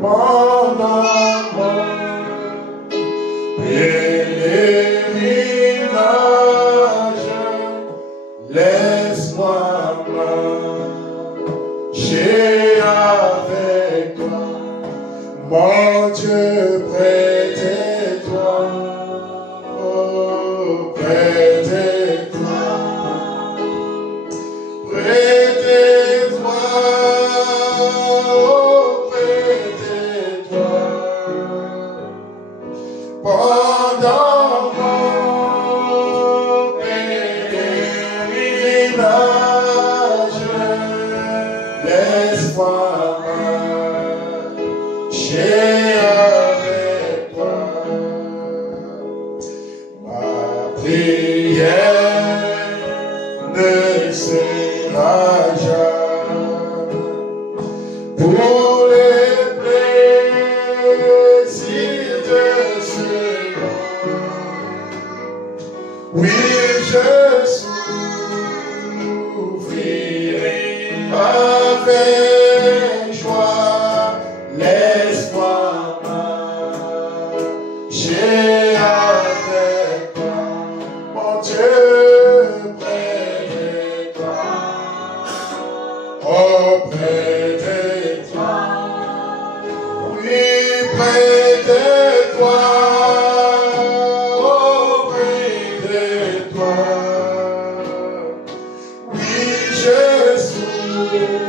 pendant mon pèlerinage, laisse-moi marcher avec toi, mon Dieu, près de toi, oh, près de toi, près de toi, oh, près de toi, pendant mon pèlerinage, laisse-moi marcher avec toi. Ma prière ne sera jamais pour les plaisirs de ce monde. Oui, je souffrirai avec joie. Laisse-moi marcher avec toi, mon Dieu, près de toi, oh, près de toi, oui, près de toi, oh, près de toi, oui, je souffrirai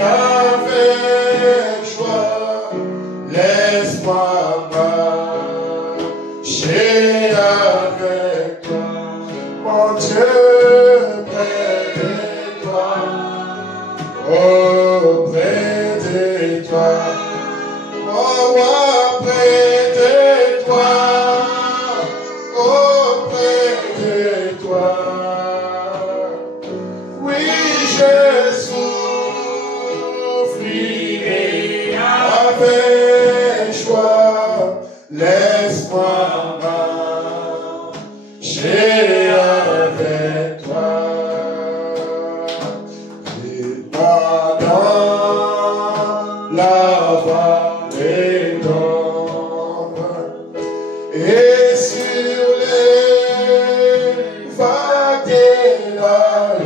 avec joie. Laisse-moi marcher avec toi, mon Dieu, près de toi, oh, près de toi, oh, moi, près de toi, oh, près de toi, oui, je souffrirai avec joie. Laisse-moi marcher avec toi. Et pendant la vallée d'ombre et sur les vagues de la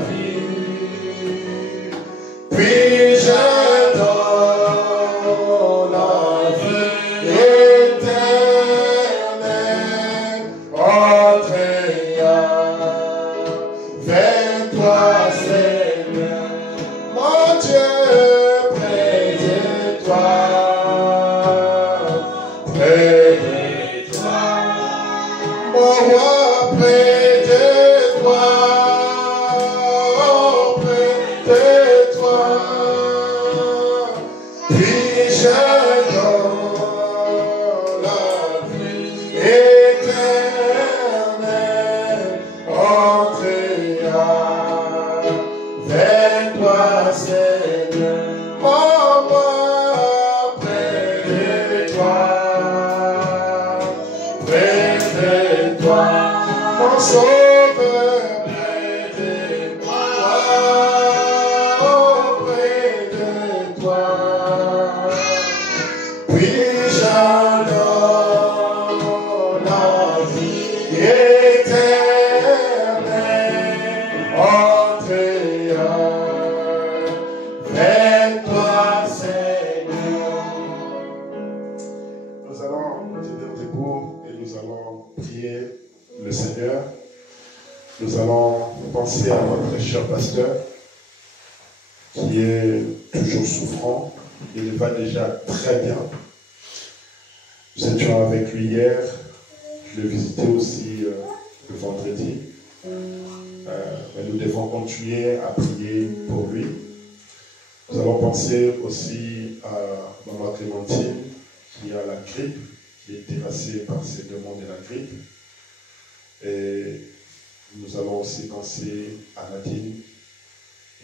vie, puis-je dans la vie éternelle entrer avec toi, Seigneur, mon Dieu, près de toi, près de toi, mon roi, près de toi, oh, près de toi, puis-je dans la vie éternelle entrer avec toi, Seigneur, mon roi, près de toi, mon sauveur, près de toi, oh, près de toi, puis-je dans la vie éternelle entrer avec toi, Seigneur. Nous allons nous tenir debout et nous allons prier le Seigneur. Nous allons penser à notre cher pasteur qui est toujours souffrant. Il va déjà très bien. Nous étions avec lui hier. Je l'ai visité aussi le vendredi. Mais nous devons continuer à prier pour lui. Nous allons penser aussi à Maman Clémentine qui a la grippe, qui est terrassée par ces demandes de la grippe. Et nous allons aussi penser à Nadine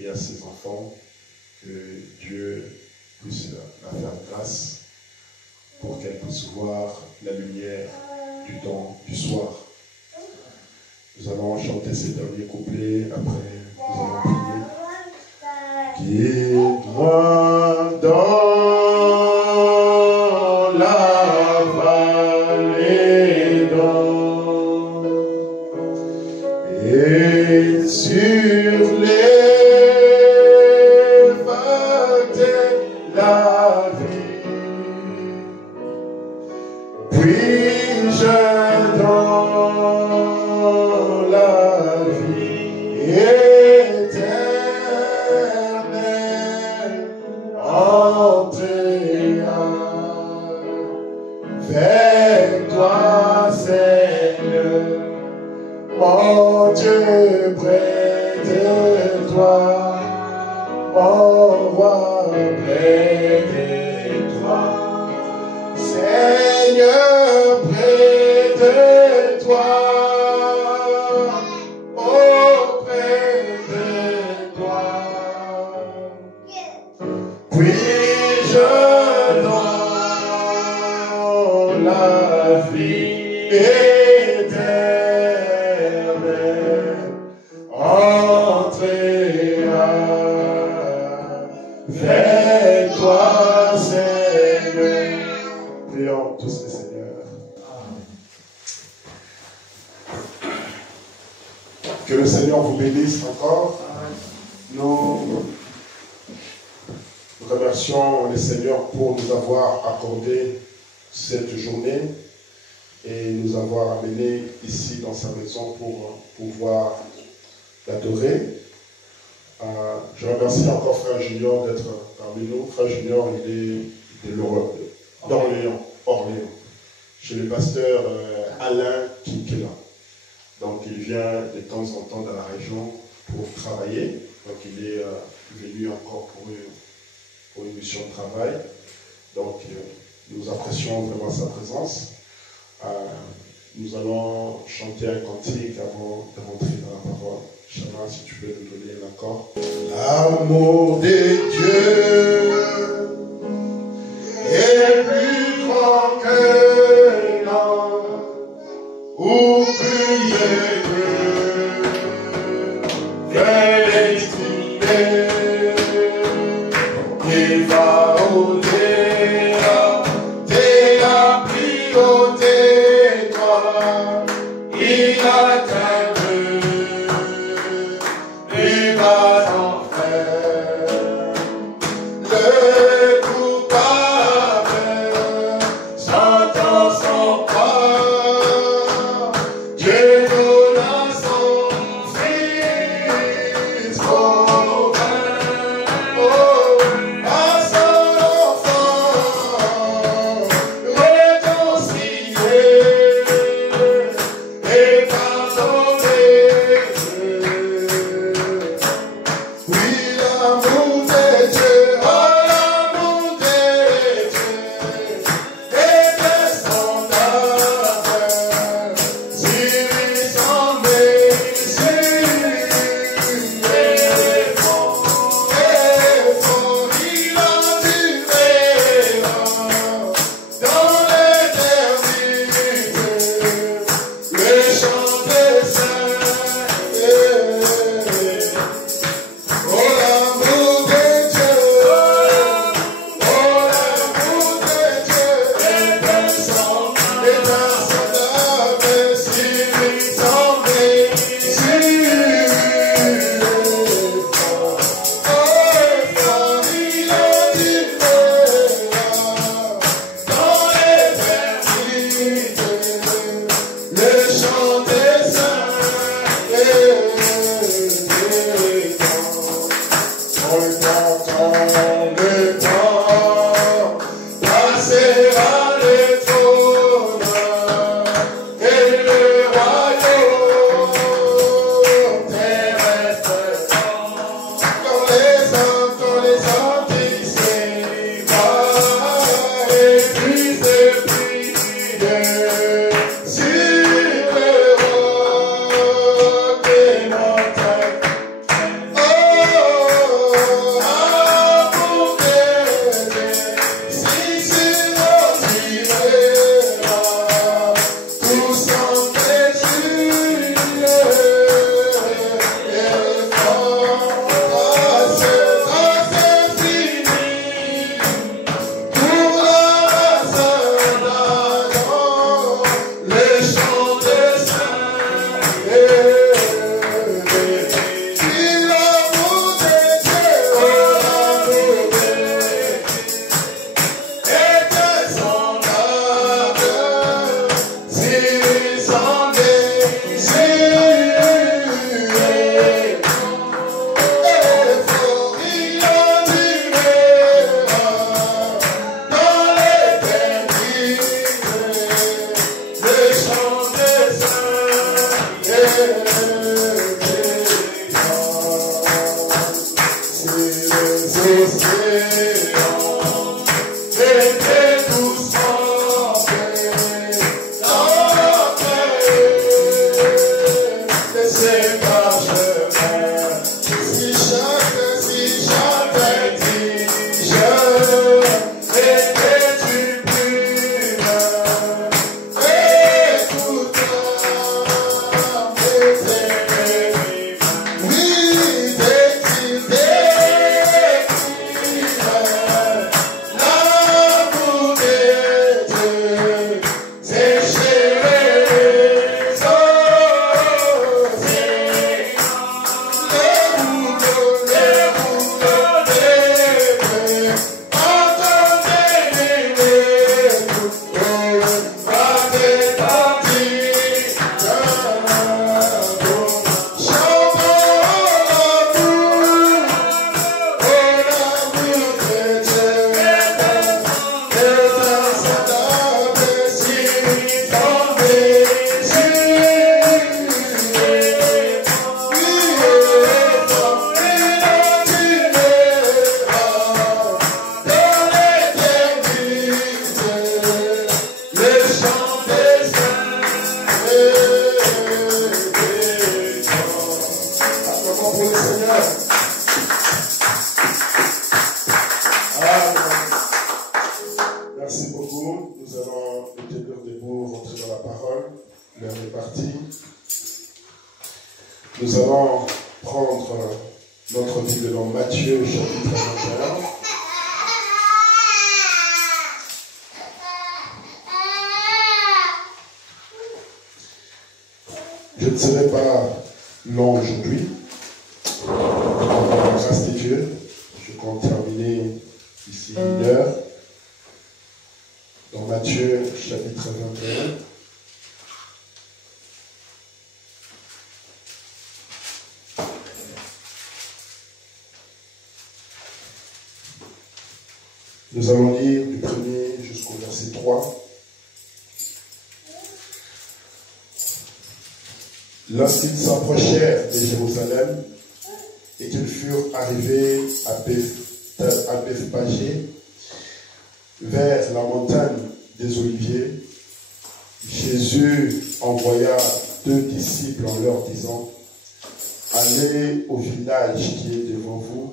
et à ses enfants, que Dieu puisse la faire grâce pour qu'elle puisse voir la lumière du temps du soir. Nous allons chanter ces derniers couplets, après nous allons prier. Guide-moi dans la vallée d'ombre et sur les vagues de la vie, puis-je dans la vie éternelle entrer avec toi, Seigneur, mon Dieu, près de toi, mon roi, près de toi, Seigneur, près de toi, auprès de toi. Puis-je dans la vie éternelle entrer avec toi, Seigneur. Prions tous les Seigneurs. Que le Seigneur vous bénisse encore. Nous remercions le Seigneur pour nous avoir accordé cette journée et nous avoir amenés ici dans sa maison pour pouvoir l'adorer. Je remercie encore Frère Junior d'être parmi nous. Frère Junior, il est d'Orléans, chez le pasteur Alain Kinkela. Donc il vient de temps en temps dans la région pour travailler. Donc il est venu encore pour une mission de travail. Donc nous apprécions vraiment sa présence. Nous allons chanter un cantique avant de rentrer dans la parole. Chana, si tu peux nous donner un accord. L'amour de Dieu est plus grand que l'homme, ou plus que l'estimer. Il va au-delà de la plus haute étoile. Il atteint les bas enfers. Le coupable s'entend son pas. Dieu donna son Fils sauveur. À son enfant réconcilié et pardonné. Oui, l'amour de Dieu, oh l'amour de Dieu est descendable. S'il s'en met sur les fonds, il a duré dans l'éternité. Le chant des saints. Oh l'amour de Dieu, oh l'amour de Dieu est descendable, s'il s'en met sur les fonds. Oh, il a duré dans l'éternité. Le chant des saints est le temps passera le trône et le royaume terrestre. Quand les antiques s'épargnent et puis de prier sur le roc des montagnes. Oh, Nous allons prendre notre Bible dans Matthieu chapitre 21. Je ne serai pas long aujourd'hui. Par la grâce de Dieu, je compte terminer ici 1 heure. Dans Matthieu chapitre 21. Nous allons lire du 1er jusqu'au verset 3. Lorsqu'ils s'approchèrent de Jérusalem et qu'ils furent arrivés à Bethphagée, vers la montagne des Oliviers, Jésus envoya 2 disciples en leur disant: allez au village qui est devant vous.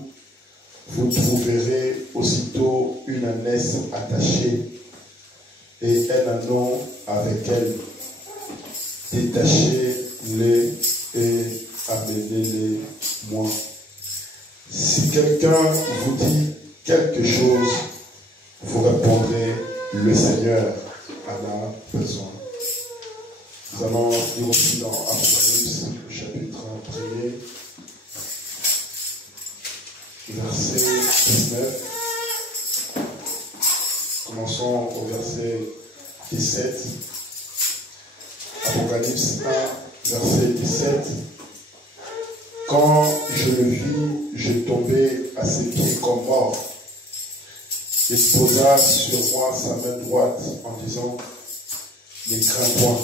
Vous trouverez aussitôt une ânesse attachée et un ânon avec elle. Détachez-les et amenez-les moi. Si quelqu'un vous dit quelque chose, vous répondrez: le Seigneur en a besoin. Nous allons lire aussi dans Apocalypse, le chapitre 1er. Verset 19. Commençons au verset 17. Apocalypse 1, verset 17. Quand je le vis, je tombais à ses pieds comme mort. Il posa sur moi sa main droite en disant: ne crains point.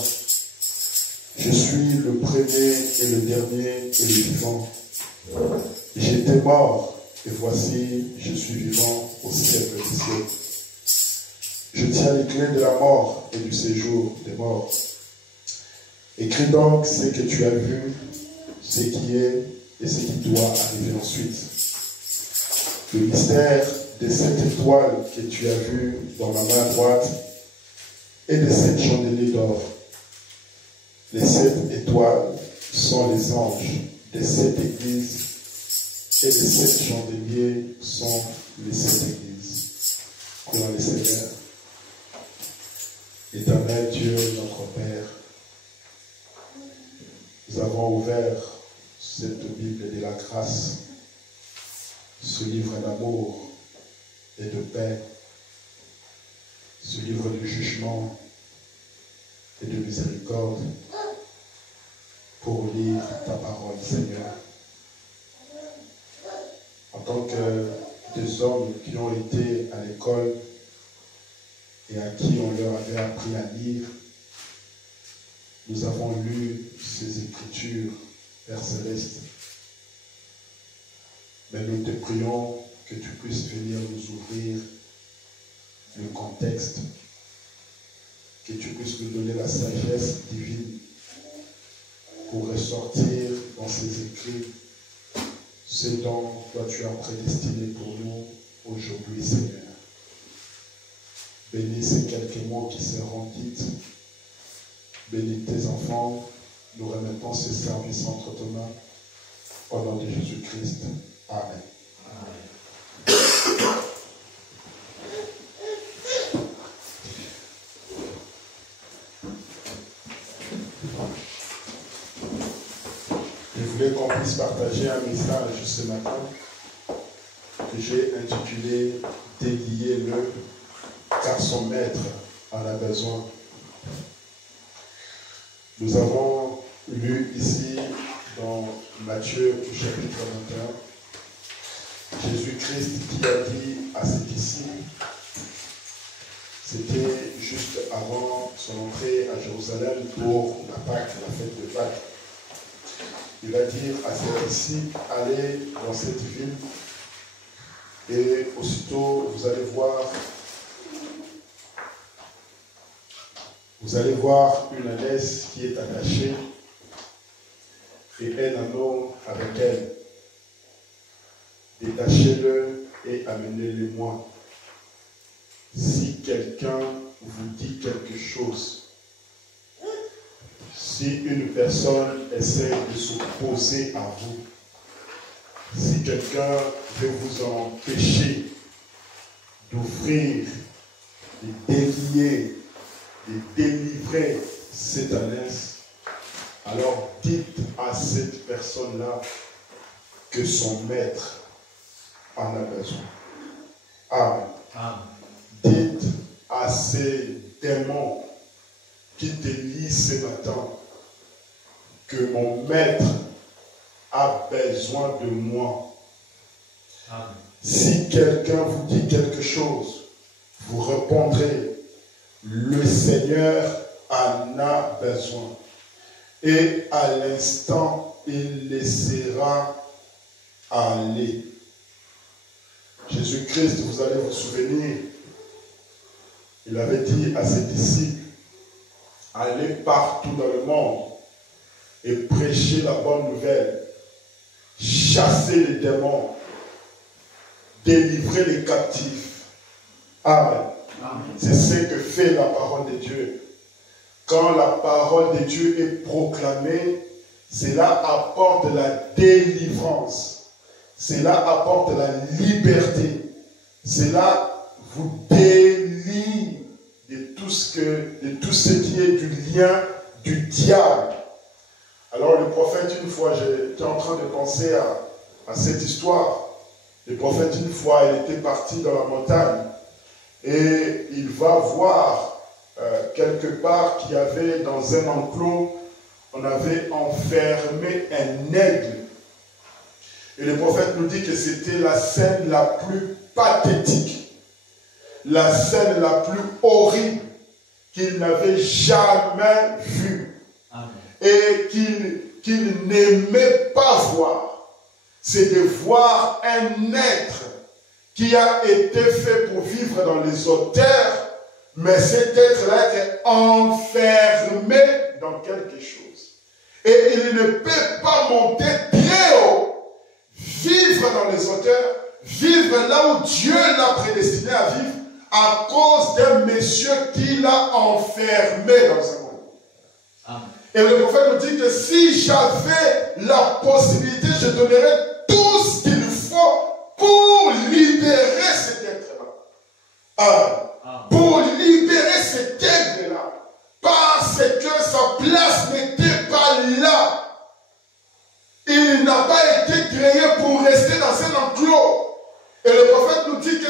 Je suis le premier et le dernier et le vivant. J'étais mort. Et voici, je suis vivant au siècle des siècles. Je tiens les clés de la mort et du séjour des morts. Écris donc ce que tu as vu, ce qui est et ce qui doit arriver ensuite. Le mystère de cette étoile que tu as vue dans ma main droite et de cette chandelier d'or. Les 7 étoiles sont les anges des 7 églises. Et les 7 chandeliers sont les 7 églises. Prions le Seigneur. Éternel Dieu, notre Père, nous avons ouvert cette Bible de la grâce, ce livre d'amour et de paix, ce livre de jugement et de miséricorde, pour lire ta parole, Seigneur. En tant que des hommes qui ont été à l'école et à qui on leur avait appris à lire, nous avons lu ces Écritures, Père Céleste. Mais nous te prions que tu puisses venir nous ouvrir le contexte, que tu puisses nous donner la sagesse divine pour ressortir dans ces écrits ce dont toi tu as prédestiné pour nous aujourd'hui, Seigneur. Bénis ces quelques mots qui seront dits. Bénis tes enfants. Nous remettons ce service entre tes mains. Au nom de Jésus-Christ. Amen. Je voulais qu'on puisse partager un message ce matin que j'ai intitulé « Déliez-le, car son maître en a besoin ». Nous avons lu ici dans Matthieu chapitre 21, Jésus-Christ qui a dit à ses disciples, c'était juste avant son entrée à Jérusalem pour la Pâque, la fête de Pâques. Il va dire à ses disciples, allez dans cette ville et aussitôt vous allez voir une ânesse qui est attachée et un anneau avec elle. Détachez-le et amenez-le moi. Si quelqu'un vous dit quelque chose, si une personne essaie de s'opposer à vous, si quelqu'un veut vous empêcher d'ouvrir, de délier, de délivrer cette ânesse, alors dites à cette personne-là que son maître en a besoin. Amen. Amen. Dites à ces démons qui te lisent ce matin que mon maître a besoin de moi. Amen. Si quelqu'un vous dit quelque chose, vous répondrez, le Seigneur en a besoin. Et à l'instant, il laissera aller. Jésus-Christ, vous allez vous souvenir, il avait dit à ses disciples, allez partout dans le monde et prêchez la bonne nouvelle, chassez les démons, délivrez les captifs. Amen. C'est ce que fait la parole de Dieu. Quand la parole de Dieu est proclamée, cela apporte la délivrance. Cela apporte la liberté. Cela vous délie de tout ce qui est du lien du diable. Alors le prophète, une fois, j'étais en train de penser à cette histoire. Le prophète, une fois, il était parti dans la montagne. Et il va voir quelque part qu'il y avait dans un enclos, on avait enfermé un aigle. Et le prophète nous dit que c'était la scène la plus pathétique, la scène la plus horrible qu'il n'avait jamais vue. Amen. Et qu'il n'aimait pas voir. C'est de voir un être qui a été fait pour vivre dans les auteurs, mais cet être-là est enfermé dans quelque chose. Et il ne peut pas monter très haut, vivre dans les auteurs, vivre là où Dieu l'a prédestiné à vivre, à cause d'un monsieur qui l'a enfermé dans un monde. Amen. Et le prophète nous dit que si j'avais la possibilité, je donnerais tout ce qu'il faut pour libérer cet être-là. Pour libérer cet aigle-là. Parce que sa place n'était pas là. Il n'a pas été créé pour rester dans un enclos. Et le prophète nous dit que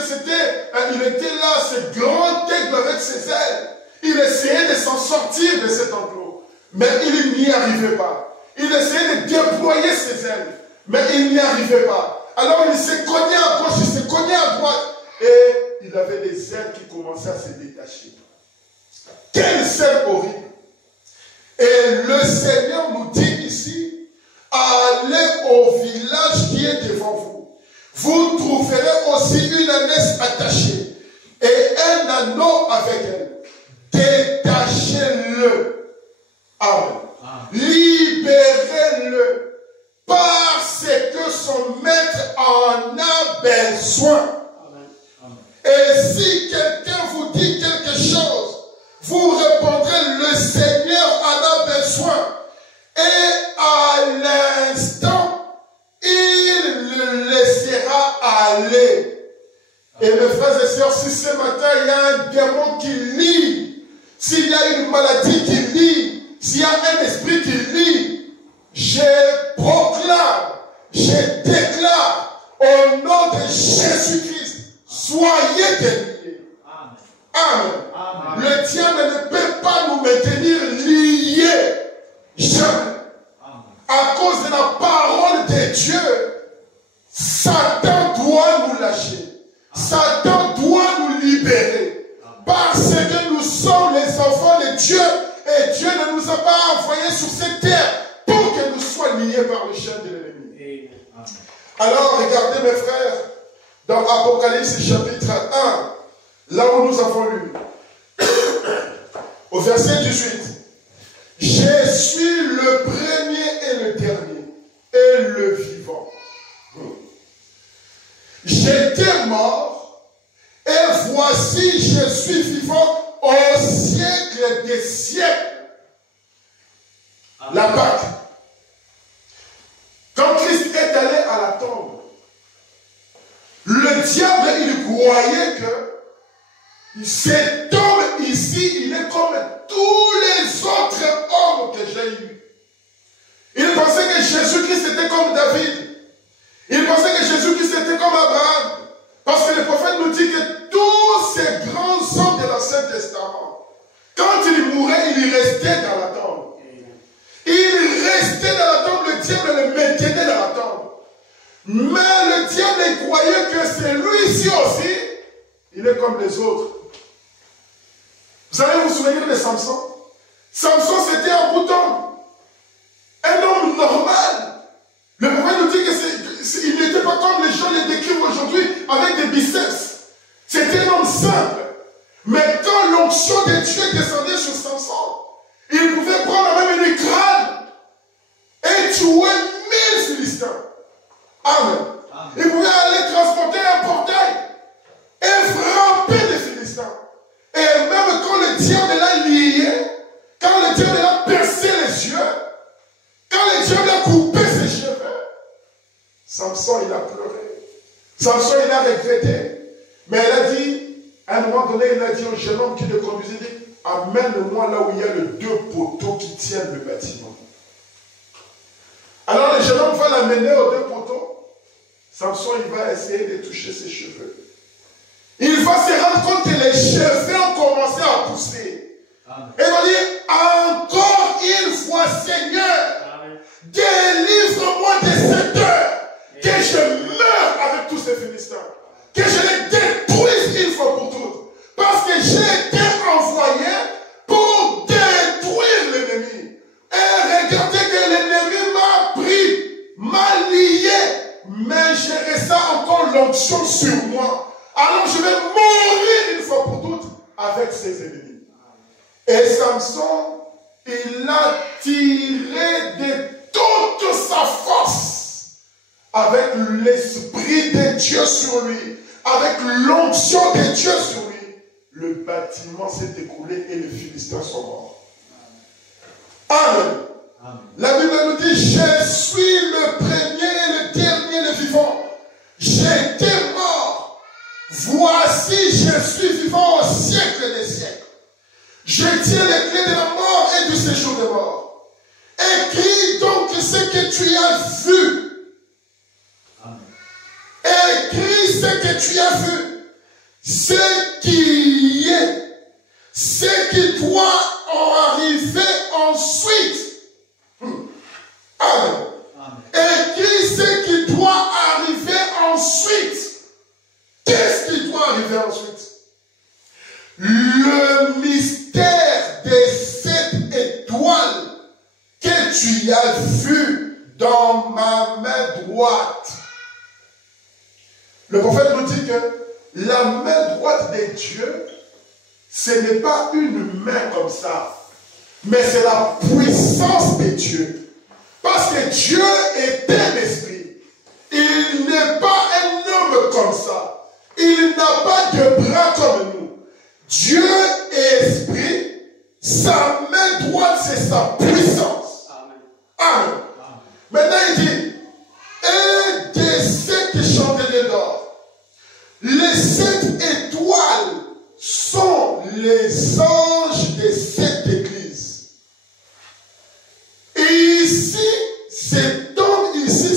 il était là, ce grand aigle avec ses ailes. Il essayait de s'en sortir de cet enclos. Mais il n'y arrivait pas. Il essayait de déployer ses ailes. Mais il n'y arrivait pas. Alors il s'est cogné à gauche, il s'est cogné à droite. Et il avait des ailes qui commençaient à se détacher. Quelle scène horrible. Et le Seigneur nous dit ici, allez au village qui est devant vous. vous trouverez aussi une ânesse attachée et un anneau avec elle. Détachez-le. Amen. Libérez-le. Parce que son maître en a besoin. Et si quelqu'un vous dit quelque chose, vous répondrez, le Seigneur en a besoin. Et à l'instant, il le laissera aller. Et mes frères et sœurs, si ce matin il y a un démon qui lit, s'il y a une maladie qui lit, s'il y a un esprit qui lit, je proclame, je déclare au nom de Jésus-Christ, soyez déliés. Amen. Amen. Le diable ne peut pas nous maintenir liés. Jamais. À cause de la parole de Dieu, Satan doit nous lâcher. Satan doit nous libérer. Parce que nous sommes les enfants de Dieu. Et Dieu ne nous a pas envoyés sur cette terre pour que nous soyons liés par le chaîne de l'ennemi. Alors, regardez mes frères, dans Apocalypse chapitre 1, là où nous avons lu, au verset 18, je suis le premier et le dernier, et le vivant. J'étais mort, et voici je suis vivant au siècle des siècles. La Pâque. Quand Christ est allé à la tombe, le diable, il croyait que cet homme ici, il est comme tous les autres hommes que j'ai eus. Il pensait que Jésus-Christ était comme David. Il pensait que Jésus-Christ était comme Abraham. Parce que le prophète nous dit que tous ces grands hommes de l'Ancien Testament, quand ils mouraient, ils restaient dans la tombe. Ils restaient dans la tombe, le diable le maintenait dans la tombe. Mais le diable croyait que c'est lui-ci aussi, il est comme les autres. Vous allez vous souvenir de Samson? Samson, c'était un bouton. Un homme normal. Le prophète nous dit qu'il n'était pas comme les gens les décrivent aujourd'hui avec des biceps. C'était un homme simple. Mais quand l'onction de Dieu descendait sur Samson, il pouvait prendre même une crâne et tuer 1000 Philistins. Amen. Amen. Il pouvait aller transporter un portail et frapper des Philistins. Et même quand le diable l'a lié, quand le diable l'a percé les yeux, quand le diable a coupé ses cheveux, Samson il a pleuré. Samson il a regretté. Mais il a dit, à un moment donné, il a dit au jeune homme qui le conduisait, il dit, amène-moi là où il y a les deux poteaux qui tiennent le bâtiment. Alors le jeune homme va l'amener aux deux poteaux. Samson il va essayer de toucher ses cheveux. Il va se rendre compte que les cheveux ont commencé à pousser. Amen. Et il va dire, encore une fois Seigneur, délivre-moi de cette heure, que je meure avec tous ces Philistins, que je les détruise une fois pour toutes, parce que j'ai été envoyé pour détruire l'ennemi. Et regardez que l'ennemi m'a pris, m'a lié, mais j'ai resté encore l'onction sur moi. Alors je vais mourir une fois pour toutes avec ses ennemis. Et Samson, il a tiré de toute sa force avec l'esprit de Dieu sur lui, avec l'onction de Dieu sur lui. Le bâtiment s'est écoulé et les Philistins sont morts. Amen. Amen. La Bible nous dit, je suis le premier et le dernier, le vivant. J'étais mort. Voici, je suis vivant au siècle des siècles. Je tiens les clés de la mort et du séjour de mort. Écris donc ce que tu as vu. Amen. Écris ce que tu as vu. Ce qui est. Ce qui doit en arriver ensuite. Amen. Amen. Écris ce qui doit arriver ensuite. Qu'est-ce qui doit arriver ensuite? Le mystère de cette étoile que tu as vu dans ma main droite. Le prophète nous dit que la main droite de Dieu, ce n'est pas une main comme ça, mais c'est la puissance de Dieu. Parce que Dieu est un esprit. Il n'est pas un homme comme ça. Il n'a pas de bras comme nous. Dieu est esprit. Sa main droite, c'est sa puissance. Amen. Amen. Maintenant, il dit, et des 7 chandeliers d'or, les 7 étoiles sont les anges des 7 églises. Et ici,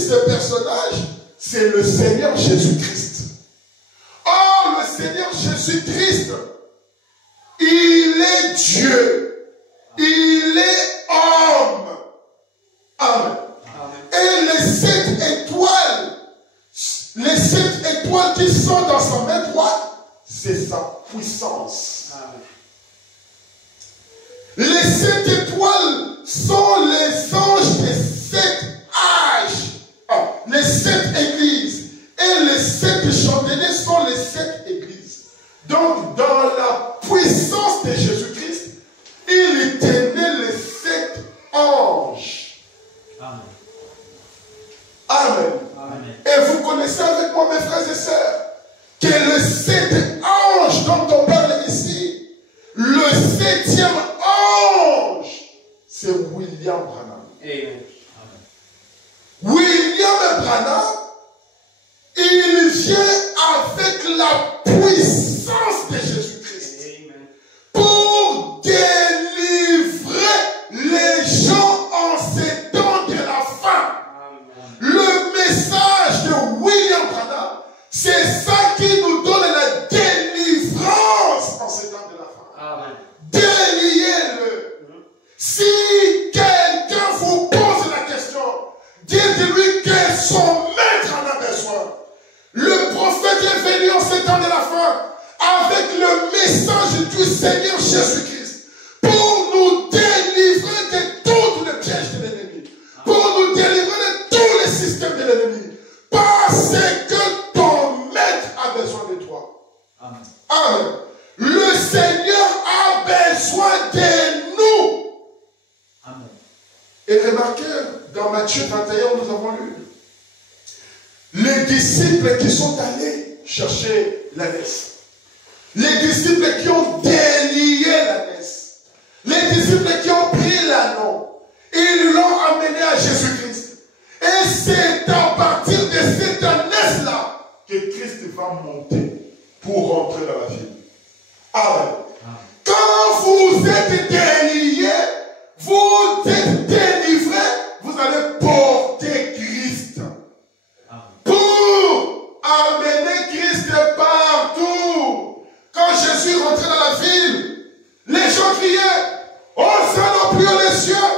ce personnage, c'est le Seigneur Jésus-Christ. Or, le Seigneur Jésus-Christ, il est Dieu. Il est homme. Amen. Et les 7 étoiles qui sont dans sa main droite, c'est sa puissance. Amen. Les 7 étoiles sont les anges des 7 âges, les 7 églises. Et les 7 chandeliers sont les 7 églises. Donc, dans la puissance de Jésus-Christ, il tenait les 7 anges. Amen. Amen. Amen. Et vous connaissez avec moi, mes frères et sœurs, que le 7 anges dont on parle ici, le 7e ange, c'est William Branham. Amen. William Branham, il vient avec la puissance de Jésus-Christ. Amen. Pour délivrer les gens en ces temps de la fin. Amen. Le message de William Branham, c'est ça qui nous donne la délivrance en ces temps de la fin. Amen. Déliez-le. Si quelqu'un vous pose la question, dites-lui que son maître en a besoin. Le prophète est venu en ces temps de la fin avec le message du Seigneur Jésus-Christ pour nous délivrer de tous les pièges de l'ennemi, pour nous délivrer de tous les systèmes de l'ennemi, parce que ton maître a besoin de toi. Amen. Amen. Le Seigneur a besoin de nous. Amen. Et remarquez, dans Matthieu 21, nous avons lu les disciples qui sont allés chercher l'ânesse. Les disciples qui ont délié l'ânesse. Les disciples qui ont pris l'anneau. Ils l'ont amené à Jésus-Christ. Et c'est à partir de cette ânesse-là que Christ va monter pour rentrer dans la ville. Amen. Quand vous êtes déliés, vous êtes délivrés, vous allez porter Christ. Pour amener Christ partout. Quand Jésus rentrait dans la ville, les gens criaient, Hosanna au plus haut des cieux,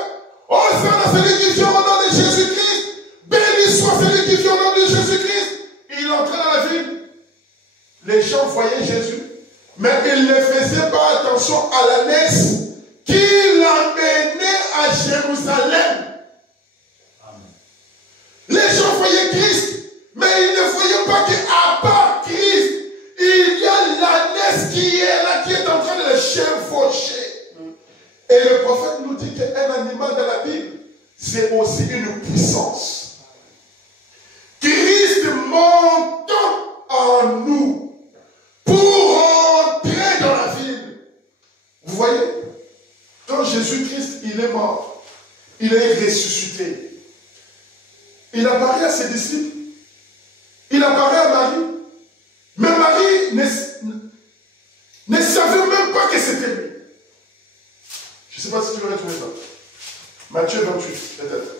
Hosanna celui qui vient au nom de Jésus-Christ, béni soit celui qui vient au nom de Jésus-Christ. Il entrait dans la ville. Les gens voyaient Jésus, mais ils ne faisaient pas attention à l'ânesse qui l'amenait à Jérusalem. Les gens voyaient Christ, mais ils ne voyaient pas qu'à part Christ, il y a l'ânesse qui est là, qui est en train de le chevaucher. Et le prophète nous dit qu'un animal de la Bible, c'est aussi une puissance. Christ montant en nous pour entrer dans la ville. Vous voyez, quand Jésus-Christ, il est mort, il est ressuscité. Il apparaît à ses disciples. Il apparaît à Marie. Mais Marie ne savait même pas que c'était lui. Je ne sais pas si tu l'aurais trouvé ça. Matthieu 28, peut-être.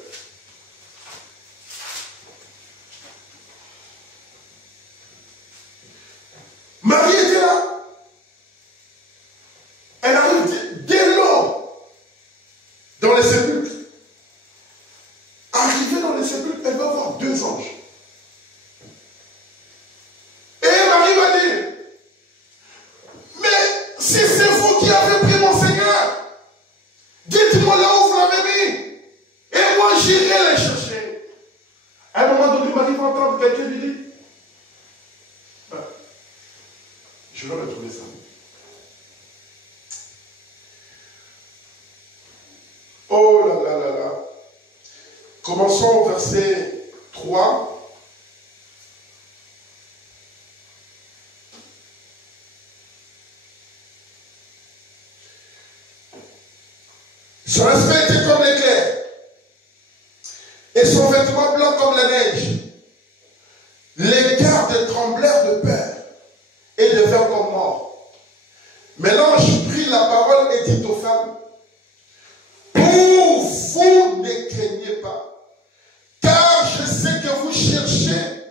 Marie était là. Elle arrive dès lors dans les sépulcres. Arrivée dans les sépulcres, elle va voir 2 anges. Et Marie va dire, mais si c'est vous qui avez pris mon Seigneur, dites-moi là où vous l'avez mis. Et moi j'irai les chercher. À un moment donné, Marie va entendre quelqu'un lui dire, Je vais retrouver ça. Oh là là là là. Commençons au verset 3. Son aspect était comme l'éclair, et son vêtement blanc comme la neige. Les gardes tremblèrent de peur et devinrent comme morts. Mais l'ange prit la parole et dit aux femmes, pour vous ne craignez pas, car je sais que vous cherchez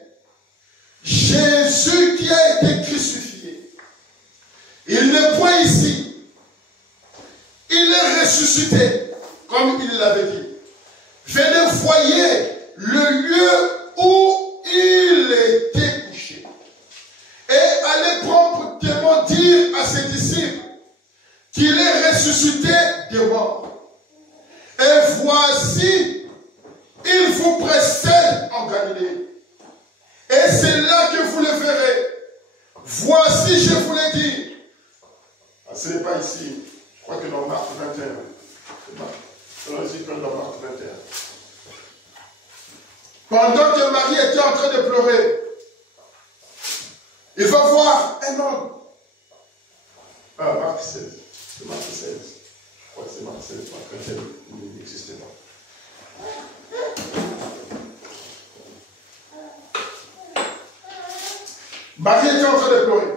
Jésus qui a été crucifié. Il n'est point ici. Il est ressuscité, comme il l'avait dit. Venez, voyez le lieu où il était couché. Et allez promptement dire à ses disciples qu'il est ressuscité des morts. Et voici, il vous précède en Galilée. Et c'est là que vous le verrez. Voici, je vous l'ai dit. Ah, ce n'est pas ici. Je crois que dans Marc 21. C'est ici que dans Marc 21. Pendant que Marie était en train de pleurer, il va voir un homme. Ah, Marc 16. C'est Marc 16. Je crois que c'est Marc 16. Marc 21 n'existait pas. Marie était en train de pleurer.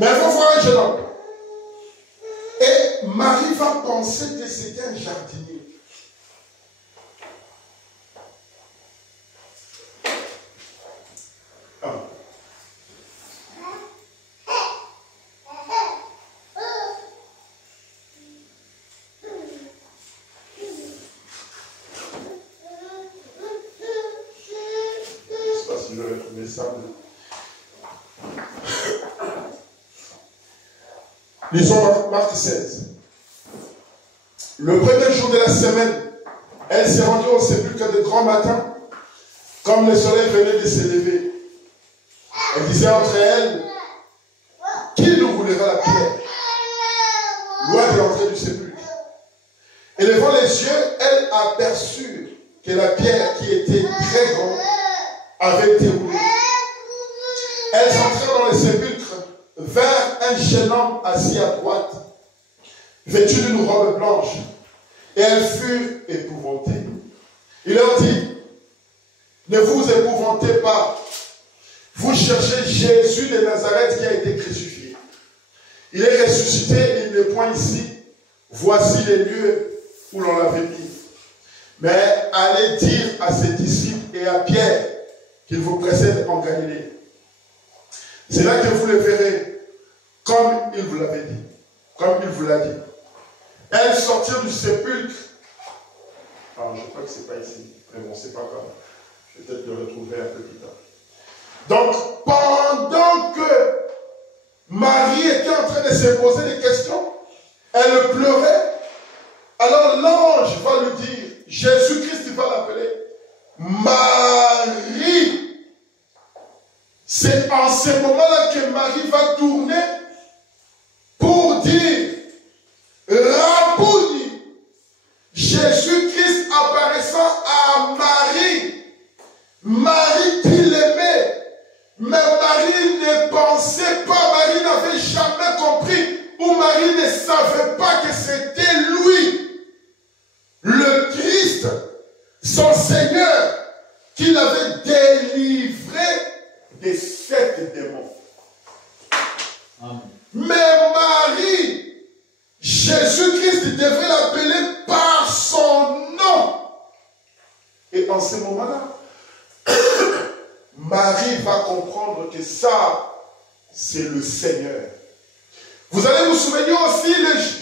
Mais il va voir un jeune homme. Et Marie va penser que c'était un jardinier. Ah. Je ne sais pas si je vais trouver ça. Lisons Marc 16. Le premier jour de la semaine, elle s'est rendue au sépulcre de grand matin, comme le soleil venait de s'élever. Elle disait entre elles, qui nous roulera la pierre, loin de l'entrée du sépulcre. Et levant les yeux, elle aperçut que la pierre qui était très grande avait été roulée. Elles entrèrent dans le sépulcre vers un jeune homme assis à droite, vêtu d'une robe blanche, et elles furent épouvantées. Il leur dit, ne vous épouvantez pas, vous cherchez Jésus de Nazareth qui a été crucifié. Il est ressuscité, il n'est point ici, voici les lieux où l'on l'avait mis. Mais allez dire à ses disciples et à Pierre qu'il vous précède en Galilée. C'est là que vous le verrez, comme il vous l'avait dit, comme il vous l'a dit. Elles sortirent du sépulcre. Alors, je crois que ce n'est pas ici, mais bon, c'est pas grave. Je vais peut-être le retrouver un peu plus tard. Donc, pendant que Marie était en train de se poser des questions, elle pleurait. Alors l'ange va lui dire, Jésus-Christ, il va l'appeler Marie. C'est en ce moment-là que Marie va tourner pour dire Rabouni. Jésus-Christ apparaissant à Marie. Marie qui l'aimait. Mais Marie ne pensait pas, Marie n'avait jamais compris, ou Marie ne savait pas que c'était lui, le Christ, son Seigneur, qui l'avait délivré des 7 démons. Amen. Mais Marie, Jésus-Christ devrait l'appeler par son nom. Et en ce moment-là, Marie va comprendre que ça, c'est le Seigneur. Vous allez vous souvenir aussi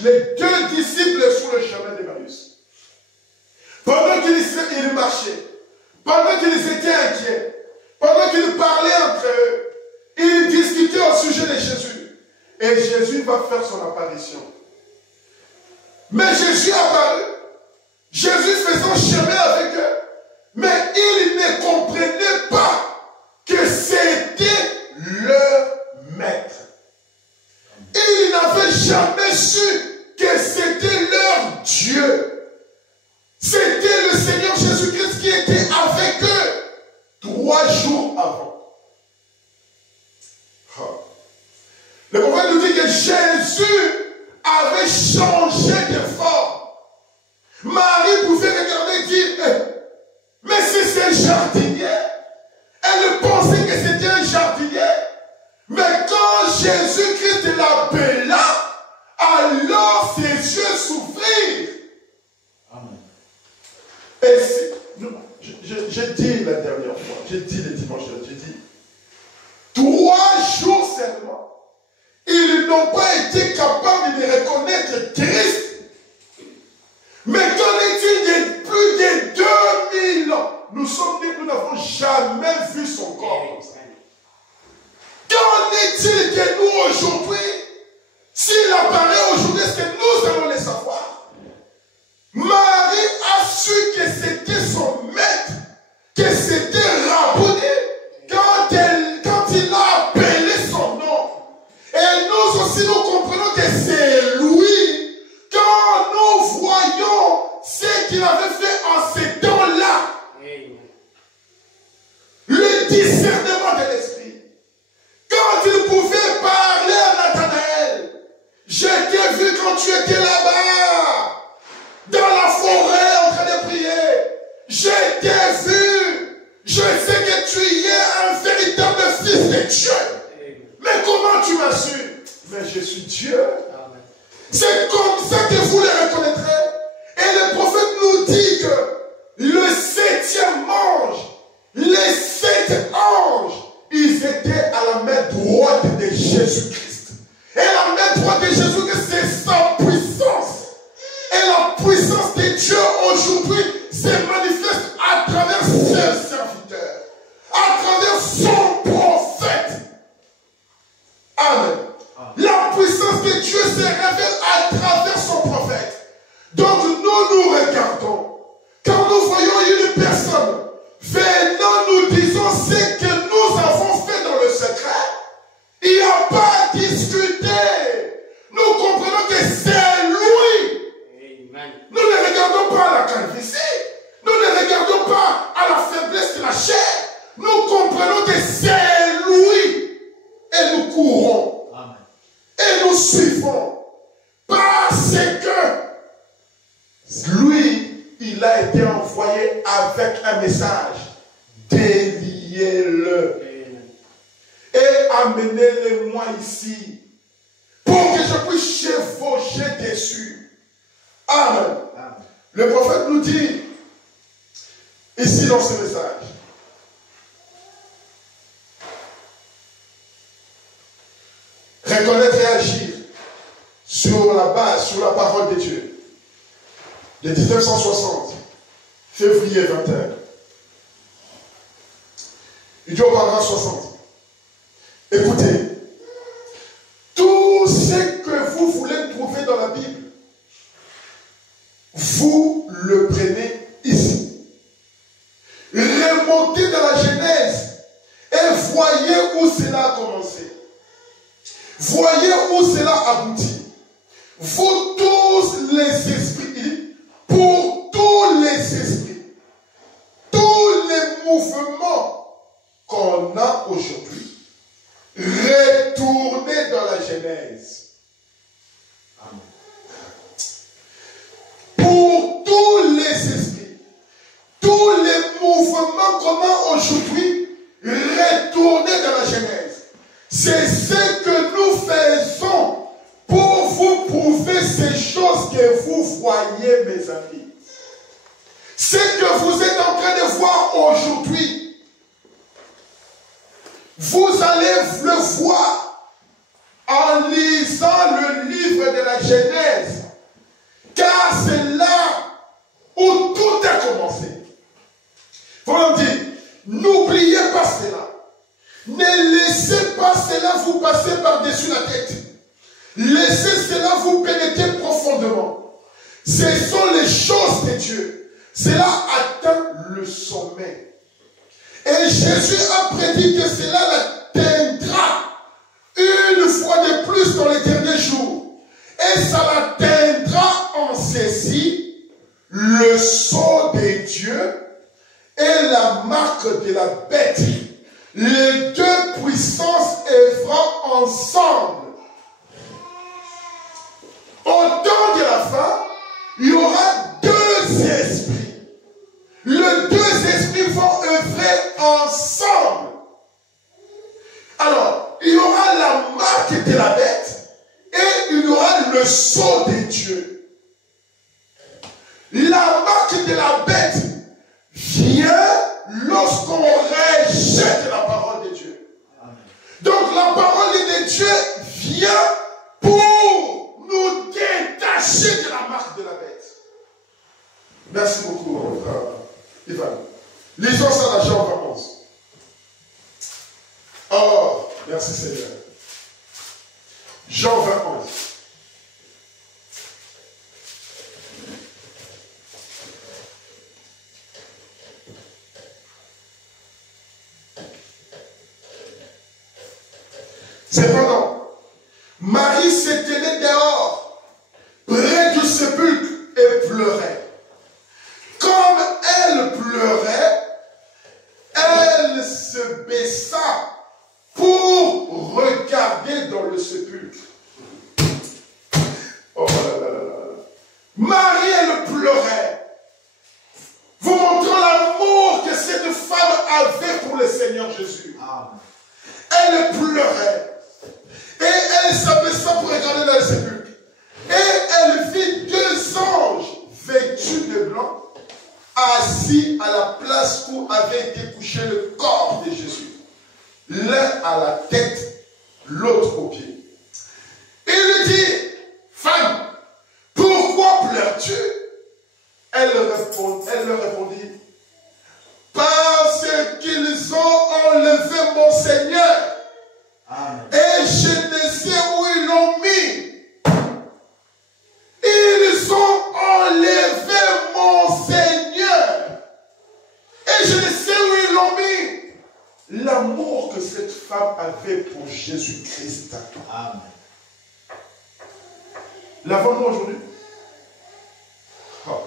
les 2 disciples sur le chemin d'Emmaüs. Pendant qu'ils marchaient, pendant qu'ils étaient inquiets, pendant qu'ils parlaient entre eux, ils discutaient au sujet de Jésus. Et Jésus va faire son apparition. Mais Jésus apparut. Jésus faisant chemin avec eux. Mais ils ne comprenaient pas que c'était le Le prophète nous dit que Jésus avait changé de forme. Marie pouvait regarder et dire, mais c'est un jardinier. Elle pensait que c'était un jardinier. Mais quand Jésus-Christ l'appela, alors ses yeux s'ouvrirent. Amen. Et j'ai dit la dernière fois, j'ai dit le dimanche, j'ai dit, 3 jours seulement, ils n'ont pas été capables de reconnaître Christ. Mais qu'en est-il de plus de 2000 ans? Nous sommes nés, nous n'avons jamais vu son corps. Qu'en est-il de nous aujourd'hui? S'il apparaît aujourd'hui, est-ce que nous allons le savoir? Marie a su que c'était son maître, que c'était Rabboni, quand il a appelé son nom. Et nous aussi, nous comprenons que c'est lui. Quand nous voyons ce qu'il avait fait en ces temps-là, le discernement de l'esprit, quand il pouvait parler à Nathanaël, je t'ai vu quand tu étais là-bas, dans la forêt en train de prier, je t'ai vu, je sais que tu es un véritable fils de Dieu. Mais comment tu m'as su? Mais je suis Dieu. C'est comme ça que vous le reconnaîtrez. Et le prophète nous dit que le 7e ange, les 7 anges, ils étaient à la main droite de Jésus-Christ. Et la main droite de Jésus-Christ, c'est sa puissance. Et la puissance de Dieu aujourd'hui se manifeste à travers ses serviteurs, à travers son prophète. Amen. La puissance de Dieu se révèle à travers son prophète. Donc nous regardons. Quand nous voyons une personne venant nous disant ce que nous avons fait dans le secret, il n'y a pas à discuter. Nous comprenons que c'est lui. Amen. Nous ne regardons pas à la calvitie. Nous ne regardons pas à la faiblesse de la chair. Nous comprenons que c'est lui. Et nous courons. Et nous suivons. Parce que lui, il a été envoyé avec un message. Déliez-le. Et amenez-le-moi ici. Pour que je puisse chevaucher dessus. Amen. Amen. Le prophète nous dit, ici dans ce message, reconnaître et agir sur la base, sur la parole de Dieu. De 1960, février 21. Il dit au paragraphe 60. Écoutez, tout ce que vous voulez trouver dans la Bible, vous le prenez ici. Remontez dans la Genèse et voyez où cela a commencé. Voyez où cela aboutit. Vous tous les esprits, pour tous les esprits, tous les mouvements qu'on a aujourd'hui, retournez dans la Genèse. Amen. Pour tous les esprits, tous les mouvements qu'on a aujourd'hui, retournez dans la Genèse. C'est ce que nous faisons pour vous prouver ces choses que vous voyez, mes amis. Ce que vous êtes en train de voir aujourd'hui, vous allez le voir en lisant le livre de la Genèse. Car c'est là où tout a commencé. Vous me dites, n'oubliez pas cela. Ne laissez pas cela vous passer par-dessus la tête. Laissez cela vous pénétrer profondément. Ce sont les choses de Dieu. Cela atteint le sommet. Et Jésus a prédit que cela l'atteindra une fois de plus dans les derniers jours. Et ça l'atteindra en ceci, le sceau de Dieu et la marque de la bête. Les deux puissances œuvrant ensemble fin, il y aura deux esprits. Les deux esprits vont œuvrer ensemble. Alors, il y aura la marque de la bête et il y aura le sceau de Dieu. La marque de la bête vient lorsqu'on rejette la parole de Dieu. Donc la parole de Dieu vient pour nous détacher de la marque de la bête. Merci beaucoup, frère Ivan. Lisons ça dans Jean 11. Oh, merci Seigneur. Jean 11. Cependant, Marie se tenait dehors, près du sépulcre, et pleurait. Comme elle pleurait, elle se baissa pour regarder dans le sépulcre. Oh là là là là. Marie, elle pleurait, vous montrant l'amour que cette femme avait pour le Seigneur Jésus. Elle pleurait. Et elle s'abaissa pour regarder dans le sépulcre. Et elle vit deux anges vêtus de blanc, assis à la place où avait été couché le corps de Jésus. L'un à la tête, l'autre aux pieds. Il lui dit, femme, pourquoi pleures-tu? Elle leur répondit, parce qu'ils ont enlevé mon Seigneur. Amen. Et je ne sais où ils l'ont mis. Ils ont enlevé mon Seigneur. Et je ne sais où ils l'ont mis. L'amour que cette femme avait pour Jésus-Christ. Amen. L'avons-nous aujourd'hui? Oh.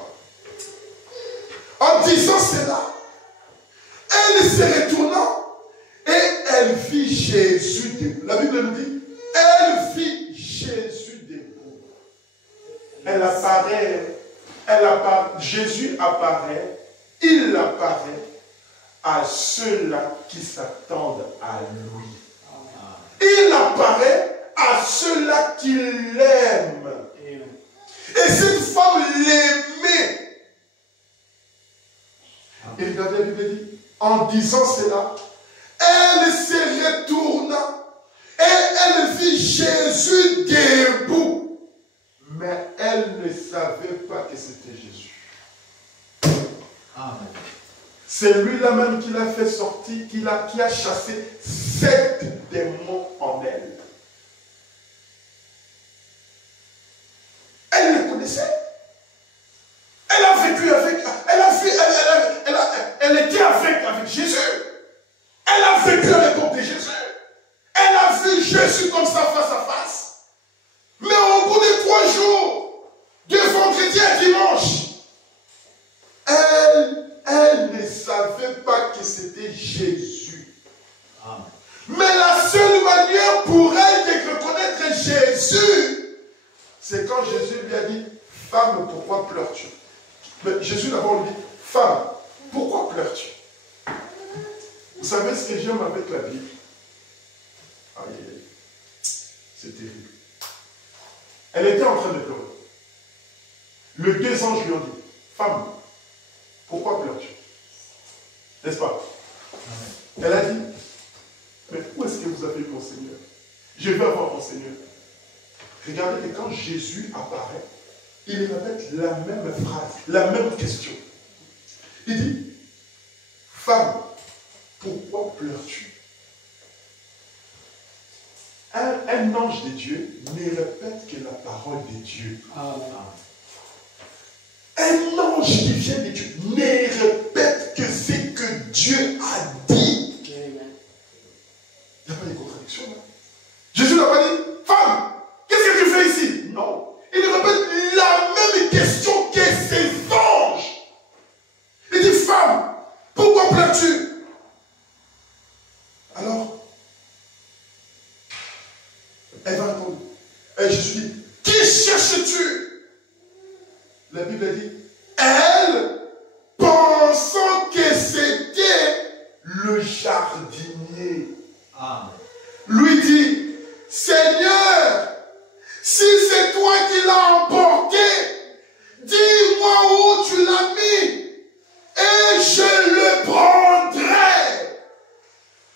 En disant cela, elle se retournant et elle vit Jésus debout. La Bible nous dit, elle vit Jésus debout. Jésus apparaît, il apparaît à ceux-là qui s'attendent à lui. Il apparaît à ceux-là qui l'aiment. Et cette femme l'aimait. Et regardez, la Bible dit, en disant cela, elle se retourna et elle vit Jésus debout. Mais elle ne savait pas que c'était Jésus. Amen. C'est lui-là même qui l'a fait sortir, qui a chassé 7 démons en elle. Elle le connaissait. Elle a vécu avec, elle était avec Jésus. Elle a vécu à l'époque de Jésus. Elle a vu Jésus comme ça face à face. Mais au bout de 3 jours, de vendredi à dimanche, elle ne savait pas que c'était Jésus. Amen. Mais la seule manière pour elle de reconnaître Jésus, c'est quand Jésus lui a dit, femme, pourquoi pleures-tu? Mais Jésus d'abord lui dit, femme, pourquoi pleures-tu? Vous savez ce que j'aime avec la Bible? C'est terrible. Elle était en train de pleurer. Les 2 anges lui ont dit, femme, pourquoi pleures-tu? N'est-ce pas? Elle a dit, mais où est-ce que vous avez eu mon Seigneur? Je veux avoir mon Seigneur. Regardez que quand Jésus apparaît, il répète la même phrase, la même question. Il dit, femme, pourquoi pleures-tu? Un ange de Dieu ne répète que la parole de Dieu. Un ange qui vient de Dieu ne répète que ce que Dieu a dit. Il n'y a pas de contradiction là. Jésus n'a pas dit, femme, qu'est-ce que tu fais ici? Non. Il répète la même question que ces anges. Il dit, femme, pourquoi pleures-tu? Alors, elle va répondre. Et Jésus dit, qui cherches-tu? Bible dit, elle, pensant que c'était le jardinier, lui dit, Seigneur, si c'est toi qui l'as emporté, dis-moi où tu l'as mis et je le prendrai.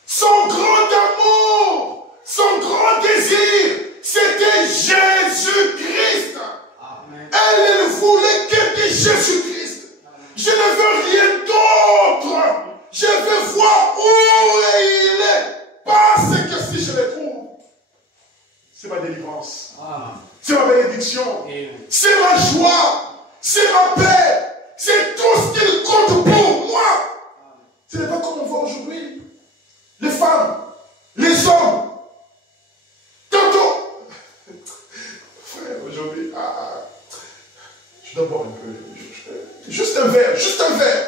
Son grand amour, son grand désir, c'était Jésus-Christ. Elle voulait que de Jésus-Christ. Je ne veux rien d'autre. Je veux voir où il est. Parce que si je le trouve, c'est ma délivrance. C'est ma bénédiction. C'est ma joie. C'est ma paix. C'est tout ce qu'il compte pour moi. Ce n'est pas comme on voit aujourd'hui. Les femmes, les hommes. Tantôt. Frère, aujourd'hui, je dois boire un peu. Juste un verre, juste un verre.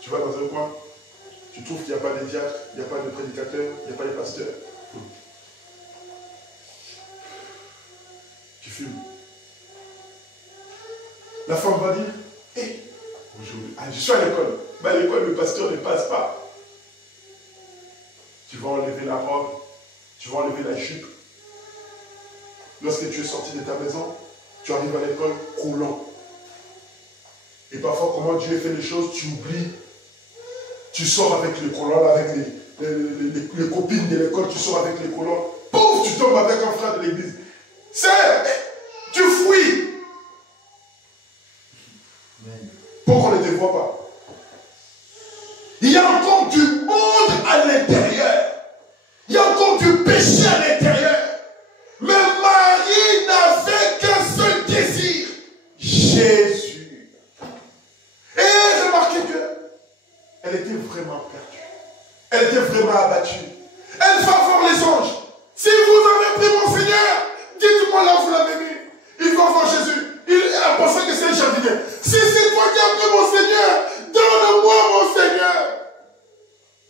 Tu vas dans un coin, tu trouves qu'il n'y a pas de diacre, il n'y a pas de prédicateur, il n'y a pas de pasteur. Tu fumes. La femme va dire, hé, aujourd'hui, je suis à l'école. Mais à l'école, le pasteur ne passe pas. Tu vas enlever la robe, tu vas enlever la jupe. Lorsque tu es sorti de ta maison, tu arrives à l'école coulant. Et parfois, comment Dieu fait les choses, tu oublies. Tu sors avec les collants, avec les copines de l'école, tu sors avec les collants. Pouf, tu tombes avec un frère de l'église. Tu fuis. Pour qu'on ne te voit pas. Il y a encore du monde à l'intérieur. Il y a encore du péché à l'intérieur. Mais Marie n'avait qu'un seul désir. Jésus. Et remarquez qu'elle était vraiment perdue. Elle était vraiment abattue. Elle va voir les anges. Si vous avez pris mon Seigneur, dites-moi là où vous l'avez mis. Il va voir Jésus. Il a pensé que c'est un jardinier. Si c'est toi qui as pris mon Seigneur, donne-moi mon Seigneur.